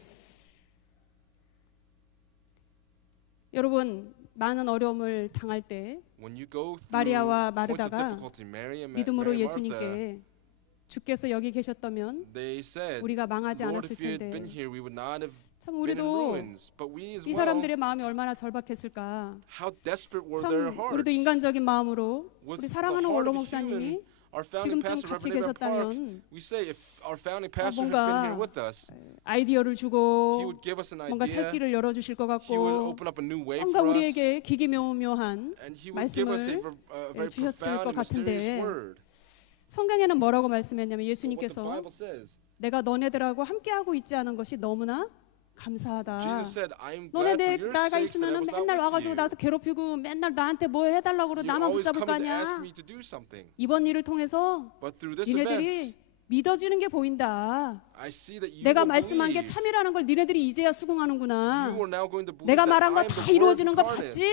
여러분 많은 어려움을 당할 때 When you go through 마리아와 points of 마르다가 difficulty, Mary and 믿음으로 Mary and Martha, 예수님께 주께서 여기 계셨다면 they said, 우리가 망하지 Lord, 않았을 if you had been 텐데. here, we would not have 참 been in 우리도 ruins. But we as 이 well, 사람들의 마음이 얼마나 절박했을까. how desperate were 참 their hearts. 우리도 인간적인 마음으로 With 우리 the 사랑하는 heart 원로 of a 목사님이 human, our founding 지금쯤 pastor, 같이 Reverend Abraham Park, 계셨다면 we say if our founding pastor had 뭔가 been here with us, 아이디어를 he 주고 would give us an 뭔가 살 idea. 길을 열어주실 것 He would 같고 open up a new way 뭔가 for us, 우리에게 기기묘묘한 and he would give us a 말씀을 very 주셨을 profound 것 and mysterious 같은데 word. 성경에는 뭐라고 말씀했냐면 But what the 예수님께서 Bible says, 내가 너네들하고 함께하고 있지 않은 것이 너무나 감사하다. Jesus said, "I am 너네 glad for your 나가 sakes that I 있으면 was not 맨날 with 와가지고 you. 나도 괴롭히고 맨날 나한테 뭐 해달라고 그러고 You 나만 always 붙잡을 거 come to ask 아니야. me to do something." 이번 일을 통해서 But through this 니네들이 event, 믿어지는 게 보인다. I see that you 내가 will 말씀한 게 believe. 참이라는 걸 니네들이 이제야 수긍하는구나. You are now going to believe 내가 that 말한 I 거 am 다 the Word 이루어지는 거 incarnate. 봤지?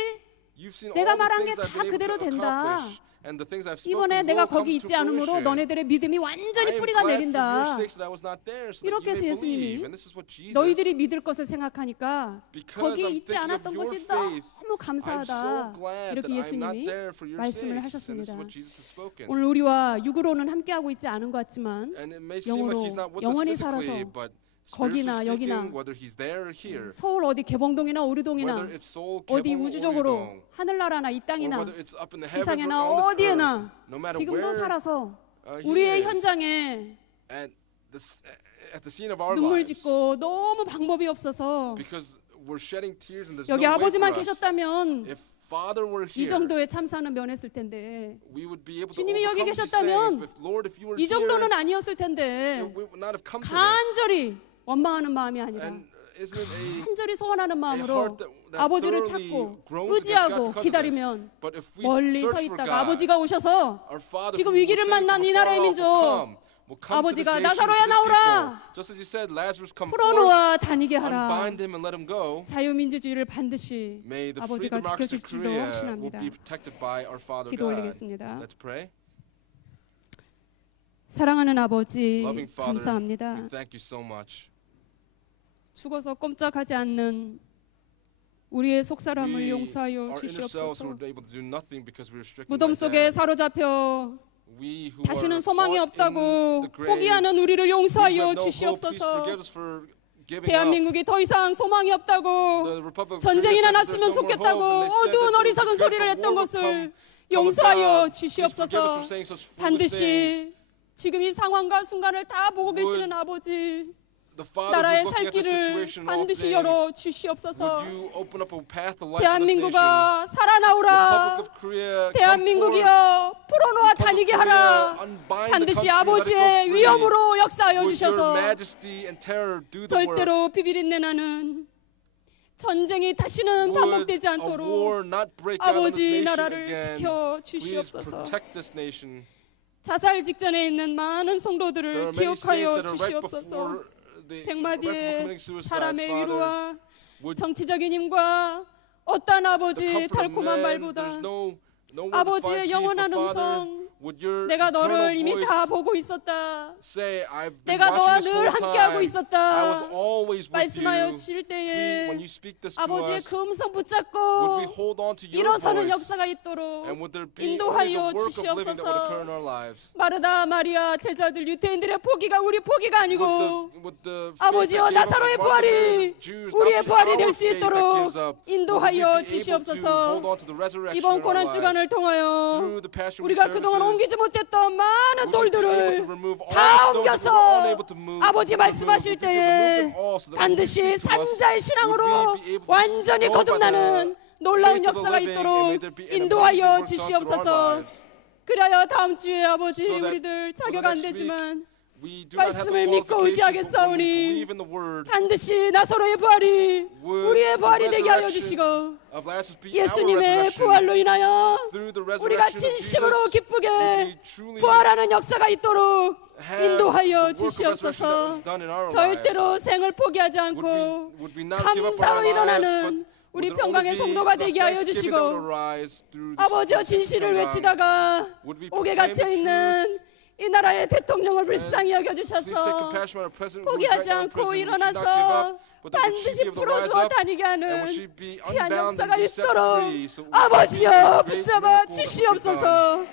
You've seen 내가 all the 말한 게 things I've 다 been able 그대로 to 된다. accomplish, and the things I've spoken 이번에 will 내가 come 거기 to 있지 않으므로 fruition. 너네들의 믿음이 I 완전히 am 뿌리가 glad for your 내린다. sakes that I was not there, so that 이렇게 you 해서 may 예수님이 believe. And this is what Jesus, 너희들이 믿을 것을 생각하니까 because 거기에 I'm 있지 thinking 않았던 of your 것이 faith, 너무 I'm 감사하다. so glad 이렇게 that I'm not 예수님이 there for your 말씀을 sakes. And this 하셨습니다. is what Jesus has spoken. 오늘 우리와 육으로는 함께하고 있지 않은 것 같지만 And it may seem like 영으로 he's not with us 영원히 physically, 살아서 but 거기나 spiritually 여기나 speaking, whether he's there or here, 서울 어디 개봉동이나 whether 오류동이나 it's Seoul, 어디 Gyeong, or 우주적으로 Uridong, 하늘나라나 이 or 땅이나 whether it's up in the heavens or 지상에나 on this 어디에나 earth, no matter 지금도 where 살아서 he 우리의 is, 현장에 at the scene of our 눈물 lives, 짓고 너무 방법이 없어서 because we're shedding tears and there's 여기 no way 아버지만 for us. 계셨다면 If Father were 이 here, 정도의 참사는 면했을 텐데 we would be able to 주님이 여기 overcome these 계셨다면 things. If Lord, if you were 이 정도는 here, 아니었을 텐데 we would not have come to this. 간절히 원망하는 마음이 아니라 And isn't it 간절히 소원하는 a 마음으로 heart that 아버지를 thoroughly 찾고 groans against God 의지하고 because of this? 기다리면 But if we 멀리 서 search for 있다가 God, 아버지가 오셔서 our Father 지금 who 위기를 will save 만난 from 이 나라의 afar off 민족, will come to this 아버지가 nation, 나사로야 to this 나오라! people. Just as you said, Lazarus come forth, 풀어놓아 다니게 하라. unbind him and let him go. 자유민주주의를 반드시 May the free 아버지가 democracy 지켜줄 of 줄로 Korea will 확신합니다. be protected by our Father 기도 God. 올리겠습니다. Let's pray. 사랑하는 아버지 Loving Father, 감사합니다. we thank you so much. 죽어서 꼼짝하지 않는 우리의 속사람을 We, 용서하여 our inner selves, 주시옵소서. were able to do nothing because we were stricken 무덤 by 속에 death. 사로잡혀 We who 다시는 are 소망이 caught in 없다고 the grave, 포기하는 우리를 we 용서하여 have no hope. Please 주시옵소서. forgive us for giving up. 대한민국이 더 이상 소망이 없다고 The Republic of 전쟁이나 Korea said that 났으면 there's no more 좋겠다고 hope, and they said 어두운 that 어리석은 the 소리를 great 했던 war would 것을 come with 용서하여 God. Please forgive us for 주시옵소서. saying such foolish things. 반드시 지금 이 상황과 순간을 다 보고 Would 계시는 아버지 The Father 나라의 who's 살 looking at the 길을 situation in all 반드시 things, 열어 주시옵소서. would you open up a path of life for this nation? 대한민국아 살아나오라. Republic of Korea, come forth. 대한민국이여 풀어놓아 Republic of 다니게 Korea, 하라. unbind the 반드시 country, let it go 아버지의 free. 위엄으로 역사하여 With your 주셔서 majesty and terror, do the work. 절대로 비비린내 나는 전쟁이 다시는 Would 반복되지 a 않도록 war not break out in this 아버지 nation 나라를 again. 지켜 Please 주시옵소서. protect this nation. 자살 직전에 있는 많은 There 성도들을 are many saints 기억하여 that are right 주시옵소서. before right before 백마디의 committing suicide. 사람의 Father, 위로와 would 정치적인 힘과 어떠한 the 아버지 comfort of 달콤한 man, 말보다 there's no word to find 아버지의 peace, 영원한 but Father, 음성 would your 내가 eternal 너를 이미 voice 다 보고 있었다. say, I've been 내가 너와 watching this 늘 whole 함께하고 time. I was 있었다. always with 말씀하여 you. 주실 Please, 때에 when you speak this to 아버지의 us, 그 음성 would we 붙잡고 hold on to your 일어서는 voice? 역사가 있도록 And would there be only the 인도하여 work of living that would occur in 주시옵소서. our lives? 마르다 마리아 제자들 유태인들의 포기가 우리 포기가 아니고 Would the faith 아버지여 that gave up 나사로의 Martha 부활이 and the Jews not 우리의 be 부활이 our 될 수 faith that 있도록 gives up? 인도하여 Would we be able to 주시옵소서. hold on to the resurrection 이번 in our 고난 lives? 주간을 통하여 Through the Passion Week 우리가 그동안 services, 옮기지 못했던 많은 would we be able to 돌들을 remove all 다 the stones that we were 옮겨서 unable to move? 아버지 Would we 말씀하실 remove 때에 them all so that when you 반드시 speak to us, 산자의 신앙으로 would we be able to 완전히 go by the 거듭나는 놀라운 faith of the 역사가 living, and may 있도록 there be an amazing 인도하여 work done through our 주시옵소서. lives. 그래야 다음 주에 아버지 So that 우리들 for the 자격 안 next week, 되지만 We do not have the 말씀을 믿고 qualifications, but when we 의지하겠사오니 believe in the word, 반드시 나사로의 부활이 would 우리의 the 부활이 되게 하여 resurrection 주시고 of Lazarus be our 예수님의 resurrection. 부활로 인하여 Through the 우리가 resurrection of 진심으로 Jesus, 기쁘게 would we truly 부활하는 역사가 있도록 have 인도하여 the work of resurrection that 주시옵소서. was done in our lives. 절대로 생을 포기하지 않고 Would we not give up on 감사로 our lives, 일어나는 but 우리 would there 평강의 only be 성도가 a 되게 하여 thanksgiving that would 주시고 arise through this 아버지여 진실을 평강. 외치다가 Would we 옥에 proclaim 갇혀 the 있는 이 나라의 대통령을 불쌍히 Please take 여겨주셔서 compassion on our president who is right 포기하지 now in 않고 prison. We should not give 일어나서 up, but but that would she 반드시 be able to rise 풀어주어 up 다니게 and 하는 would she be 귀한 unbound and 역사가 be set 있도록 free. So we 아버지여 believe the great 붙잡아 miracle that will be done. 주시옵소서.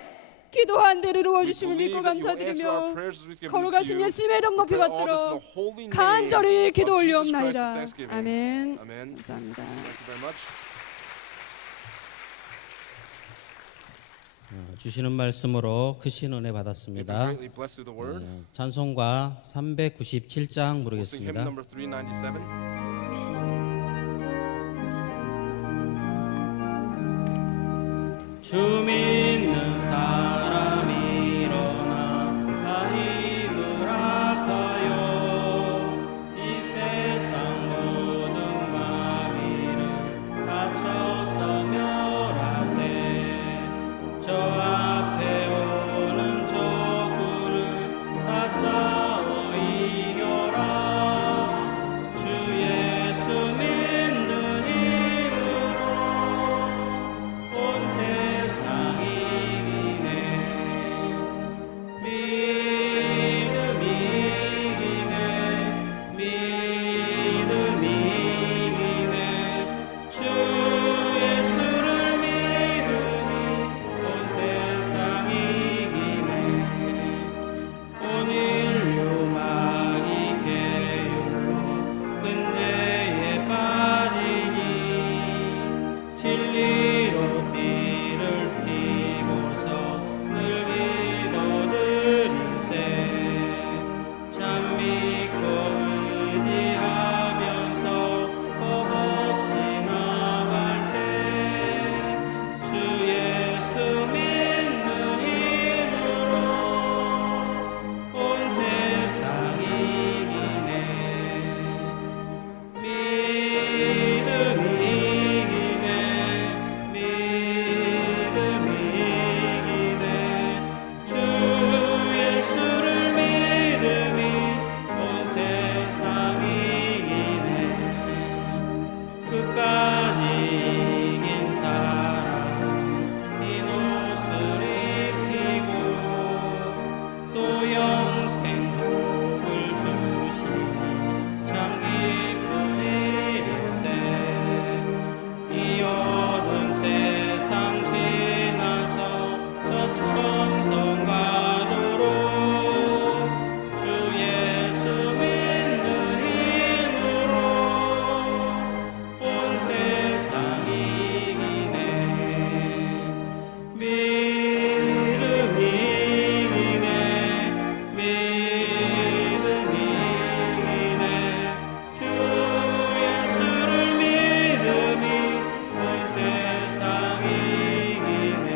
기도한 대로 We 이루어주심을 believe 믿고 that you will answer our 감사드리며 prayers as we've given 거룩하신 to you. 예수님의 이름 높이 We pray all this in 받들어 the holy name 간절히 of 기도 Jesus Christ with 올리옵나이다. thanksgiving. 아멘. Amen. 감사합니다. Thank you very much. 주시는 말씀으로 크신 은혜 You've been 받았습니다. greatly blessed through the word. 찬송가 397장 We'll sing hymn 부르겠습니다. number 397. 주 믿는 사람 일어나 다 힘을 아파요. 이 세상 모든 마귀를 다쳐서 멸하세. 저 앞에 오는 적군을 다 싸워 이겨라. 주 예수 믿는 힘으로 온 세상 이기네. 믿음 이기네. 믿음 이기네. 주 예수를 믿음이 온 세상 이기네. 온 인류 마귀 계율로 근죄에 빠지니 진리로 띠를 피고서 늘 기도드릴세. 참 믿고 의지하면서 겁없이 나갈 때 주 예수 믿는 힘으로 온 세상 이기네. 믿음 이기네. 믿음 이기네. 주 예수를 믿음이 온 세상 이기네. 끝까지 이긴 사람 네 옷을 입히고 또 영생 복을 주시니 참 기쁜 일일세. 이 어두운 세상 지나서 저 천성 가도록 주 예수 믿는 힘으로 온 세상 이기네. 믿음 이기네. 믿음 이기네. 주 예수를 믿음이 온 세상 이기네.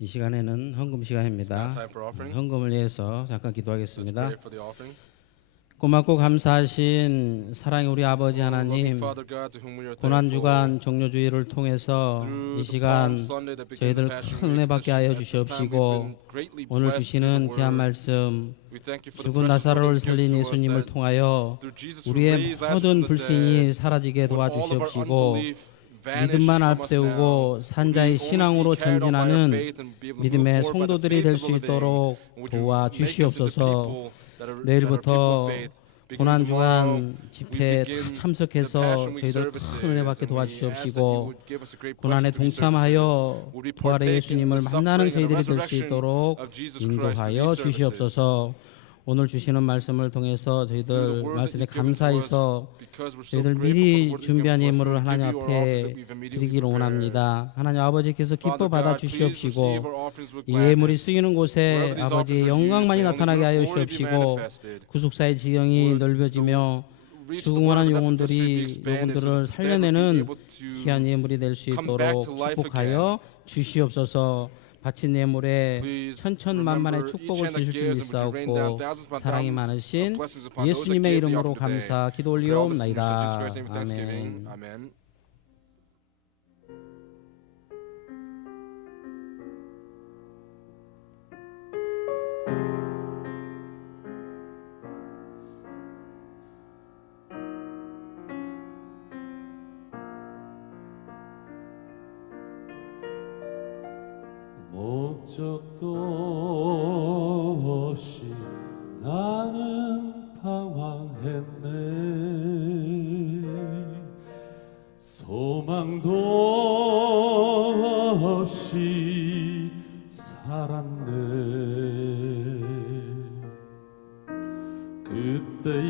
이 시간에는 헌금 Now 시간입니다. time for offering. 헌금을 위해서 잠깐 Let's 기도하겠습니다. pray for the offering. 고맙고 감사하신 사랑의 우리 아버지 Loving 하나님, Father God, to whom we are 고난 thankful. 주간 종료주의를 통해서 Through 이 the 시간 Palm Sunday that became 저희들 the Passion 큰 은혜 Week, 받게 하여 at this time we've 주시옵시고 been greatly 오늘 blessed 주시는 through the 귀한 word. 말씀 We thank you for the 죽은 precious word 나사로를 that you 살린 give to us, 예수님을 that 통하여 through Jesus who 우리의 raised Lazarus 모든 from the 불신이 dead, 사라지게 would all of our 도와주시옵시고 unbelief vanish 믿음만 from us now. 앞세우고 Would we 산자의 only 신앙으로 be carried on by our 전진하는 faith and be able to move 믿음의 forward by the 성도들이 faith 될 of 수 the living? 있도록 Would you make us into 도와주시옵소서. people that are 내일부터 people of faith? Beginning 고난 tomorrow, 주간 we 집회에 다 begin the 참석해서 Passion Week 저희들 services, 큰 은혜 받게 and we ask that you 도와주시옵시고 would give us a great 고난에 blessing through these 동참하여 services. Would we 부활의 partake in 예수님을 the 만나는 suffering and 저희들이 될 수 resurrection 있도록 of Jesus Christ through 인도하여 these services. 주시옵소서. 오늘 주시는 말씀을 통해서 Through the 저희들 word 말씀에 that you've given to us, 감사해서 because we're so 저희들 grateful for the 미리 word that you've 준비한 given to us, 예물을 we 하나님 give you our offerings that 앞에 we've immediately 드리기를 prepared. 원합니다. 하나님 아버지께서 기뻐 Father 받아 God, please receive 주시옵시고 our offerings with 이 예물이 gladness. 쓰이는 Wherever 곳에 these 아버지의 offerings are 영광만이 used, may 나타나게 only 하여 your glory be 주시옵시고 manifested. 구속사의 지경이 Would 넓어지며 reach the 죽음원한 word, let the 영혼들이 mystery be expanded, so 영혼들을 that they would be 살려내는 able to 귀한 예물이 될 수 come back 있도록 to life 축복하여 주시옵소서. 바친 예물에 Please 천천만만의 remember each 축복을 hand that 주실 줄 gives, and would you rain down 믿사옵고 thousands upon 사랑이 thousands 많으신 of blessings upon those that 예수님의 gave the 이름으로 offering today. 감사 기도 We pray all this in your Son Jesus 올리옵나이다. Christ's name with thanksgiving. 아멘. Amen. 목적도 없이 나는 그때의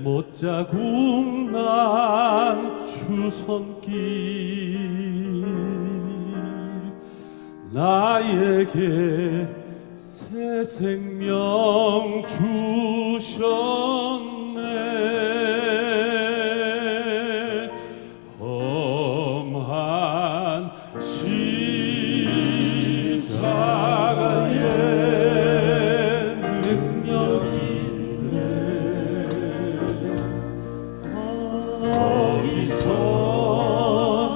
못자국 난 주손길 나에게 새 생명 주셨네. 험한 십자가의 능력이 있네. 거기서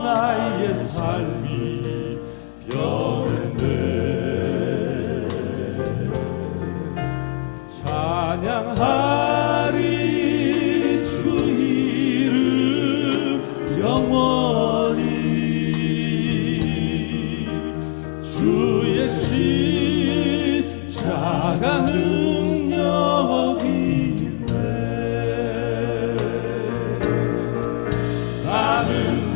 나의 삶이 변했네. 찬양하리 주 이름 영원히. 주의 십자가 능력이 있네. 나는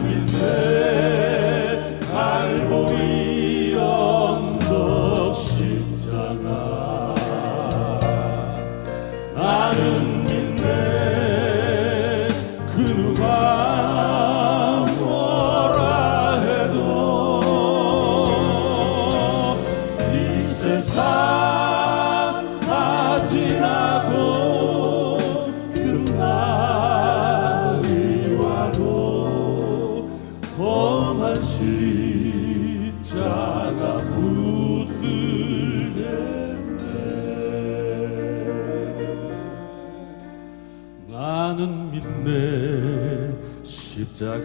믿네. 갈보리 언덕 십자가. 나는 믿네. 그 누가 뭐라 해도 이 세상 다 지나고 끝날이 와도 험한 십자가 붙들겠네. 나는 믿네. 십자가에서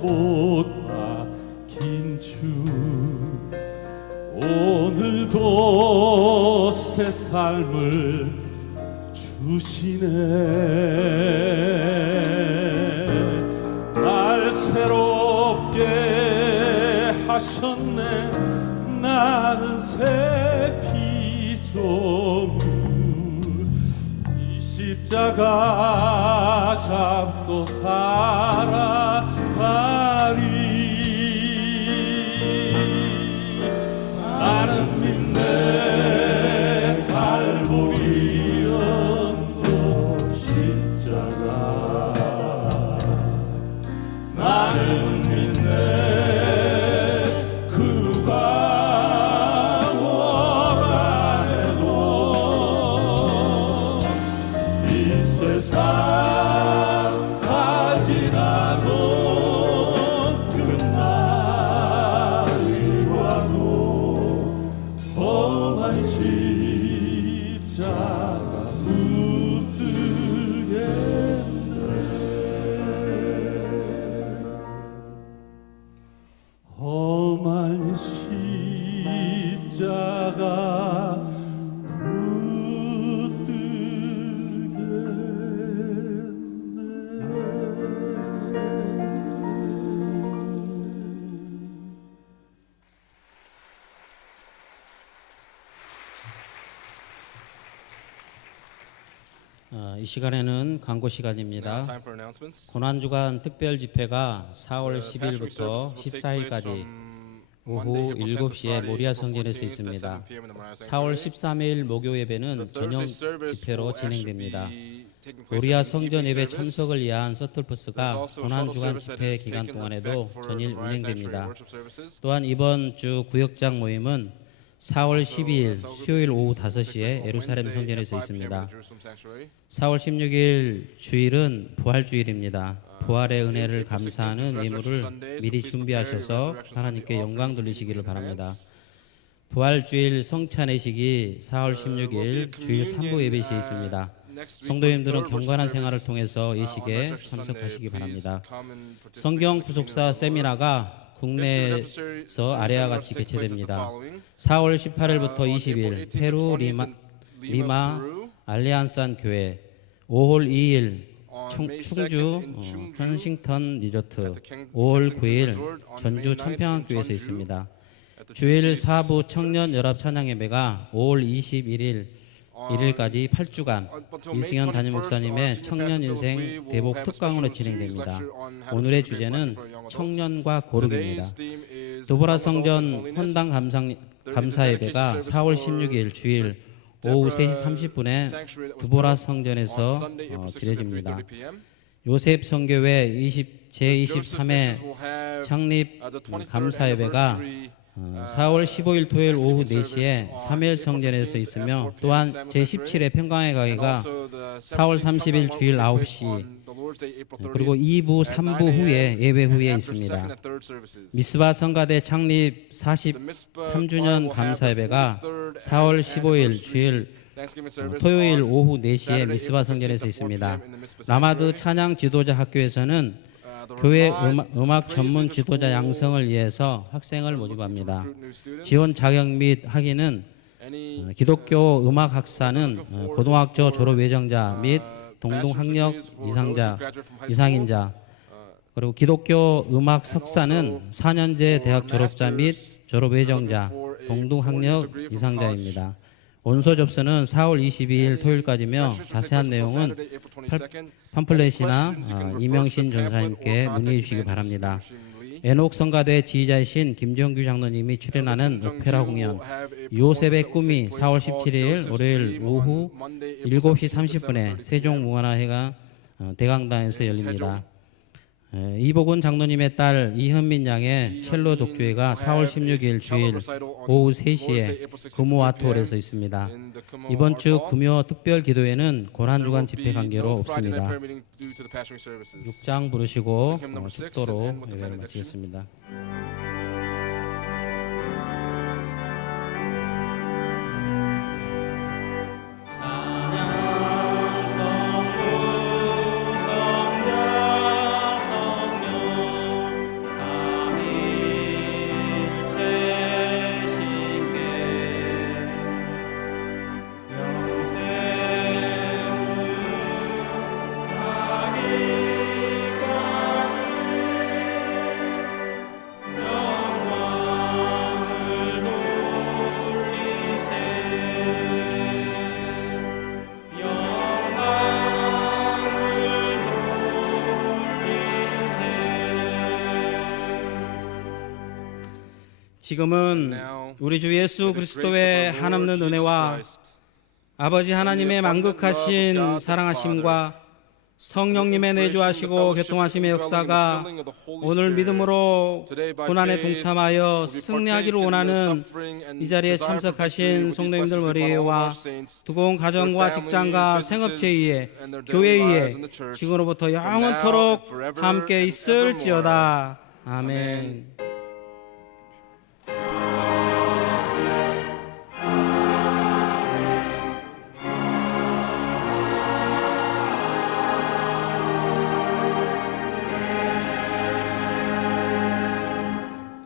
못 박힌 주 오늘도 새 삶을 주시네. 날 새롭게 하셨네. 나는 새 피조물. 이 십자가 잡고 살아가리. 나는 믿네. 갈보리 언덕 십자가. 나는 믿네. 그 누가 뭐라 해도 이 세상 다 지나고 끝날이 와도 험한 십자가 붙들겠네. 험한 십자가 이 시간에는 광고 Now 시간입니다. time for announcements. 고난주간 특별 집회가 4월 The Passion Week 10일부터 services will take place 14일까지 from 오후 Monday, April 10th to 7시에 Friday, 모리아 April 성전에서 14th at 있습니다. 7 p.m. in the Moriah 4월 Sanctuary. 13일 목요 The 예배는 전용 Thursday service 집회로 will actually 진행됩니다. be taking place 모리아 as an 성전 evening 예배 service. 참석을 위한 서틀버스가 There's also a 고난주간 shuttle service that 집회 has 기간 taken 동안에도 effect for the 전일 Moriah Sanctuary 운행됩니다. worship services. 또한 이번 주 구역장 모임은 4월 12일 수요일 오후 5시에 예루살렘 성전에서 있습니다. 4월 16일 주일은 부활주일입니다. 부활의 은혜를 감사하는 예물을 미리 준비하셔서 하나님께 영광 돌리시기를 바랍니다. 부활주일 성찬의식이 4월 16일 주일 3부 예배 시에 있습니다. 성도님들은 경건한 생활을 통해서 이 시기에 참석하시기 바랍니다. 성경 구속사 세미나가 국내에서 아래와 같이 개최됩니다. 4월 18일부터 20일 페루 리마 알리안산 교회, 5월 2일 충주 헌싱턴 리조트, 5월 9일 전주 천평안교회에서 있습니다. 주일 4부 청년 연합 찬양 예배가 5월 21일 1일까지 8주간 이승현 담임 목사님의 청년 인생 대복 특강으로 진행됩니다. 오늘의 주제는 청년과 고르기입니다. 도보라 성전 헌당 감사 예배가 4월 16일 주일 오후 3시 30분에 드보라 성전에서 드려집니다. 요셉 성교회 제23회 창립 감사 예배가 4월 15일 토요일 오후 4시에 사무엘 성전에서 있으며 또한 제17회 평강의 가기가 4월 30일 주일 9시 그리고 2부, 3부 후에 예배 후에 있습니다. 미스바 성가대 창립 43주년 감사 예배가 4월 15일 주일 토요일 오후 4시에 미스바 성전에서 있습니다. 라마드 찬양 지도자 학교에서는 교회 음악 전문 지도자 양성을 위해서 학생을 모집합니다. 지원 자격 및 학위는 기독교 음악 학사는 고등학교 졸업 예정자 및 동등 학력 이상인자 그리고 기독교 음악 석사는 4년제 대학 졸업자 및 졸업 예정자 동등 학력 이상자입니다. 원서 접수는 4월 22일 토요일까지며 자세한 내용은 팜플렛이나 이명신 전사님께 문의해 주시기 바랍니다. 에녹 성가대 지휘자이신 김정규 장로님이 출연하는 오페라 공연 요셉의 꿈이 4월 17일 월요일 오후 7시 30분에 세종문화회관 대강당에서 열립니다. 이복은 장로님의 딸 이현민 양의 첼로 독주회가 4월 16일 주일 오후 3시에 금호아트홀에서 있습니다. 이번 주 금요 특별 기도회는 고난주간 집회 관계로 없습니다. 6장 부르시고 축도로 예배를 마치겠습니다. 지금은 우리 주 예수 그리스도의 한없는 은혜와 아버지 하나님의 만극하신 사랑하심과 성령님의 내주하시고 교통하심의 역사가 오늘 믿음으로 고난에 동참하여 승리하기를 원하는 이 자리에 참석하신 성도님들 머리와 두고온 가정과 직장과 생업체 위에 교회 위에 지금으로부터 영원토록 함께 있을지어다. 아멘.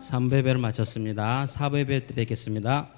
삼부 예배를 마쳤습니다. 사부 예배 때 뵙겠습니다.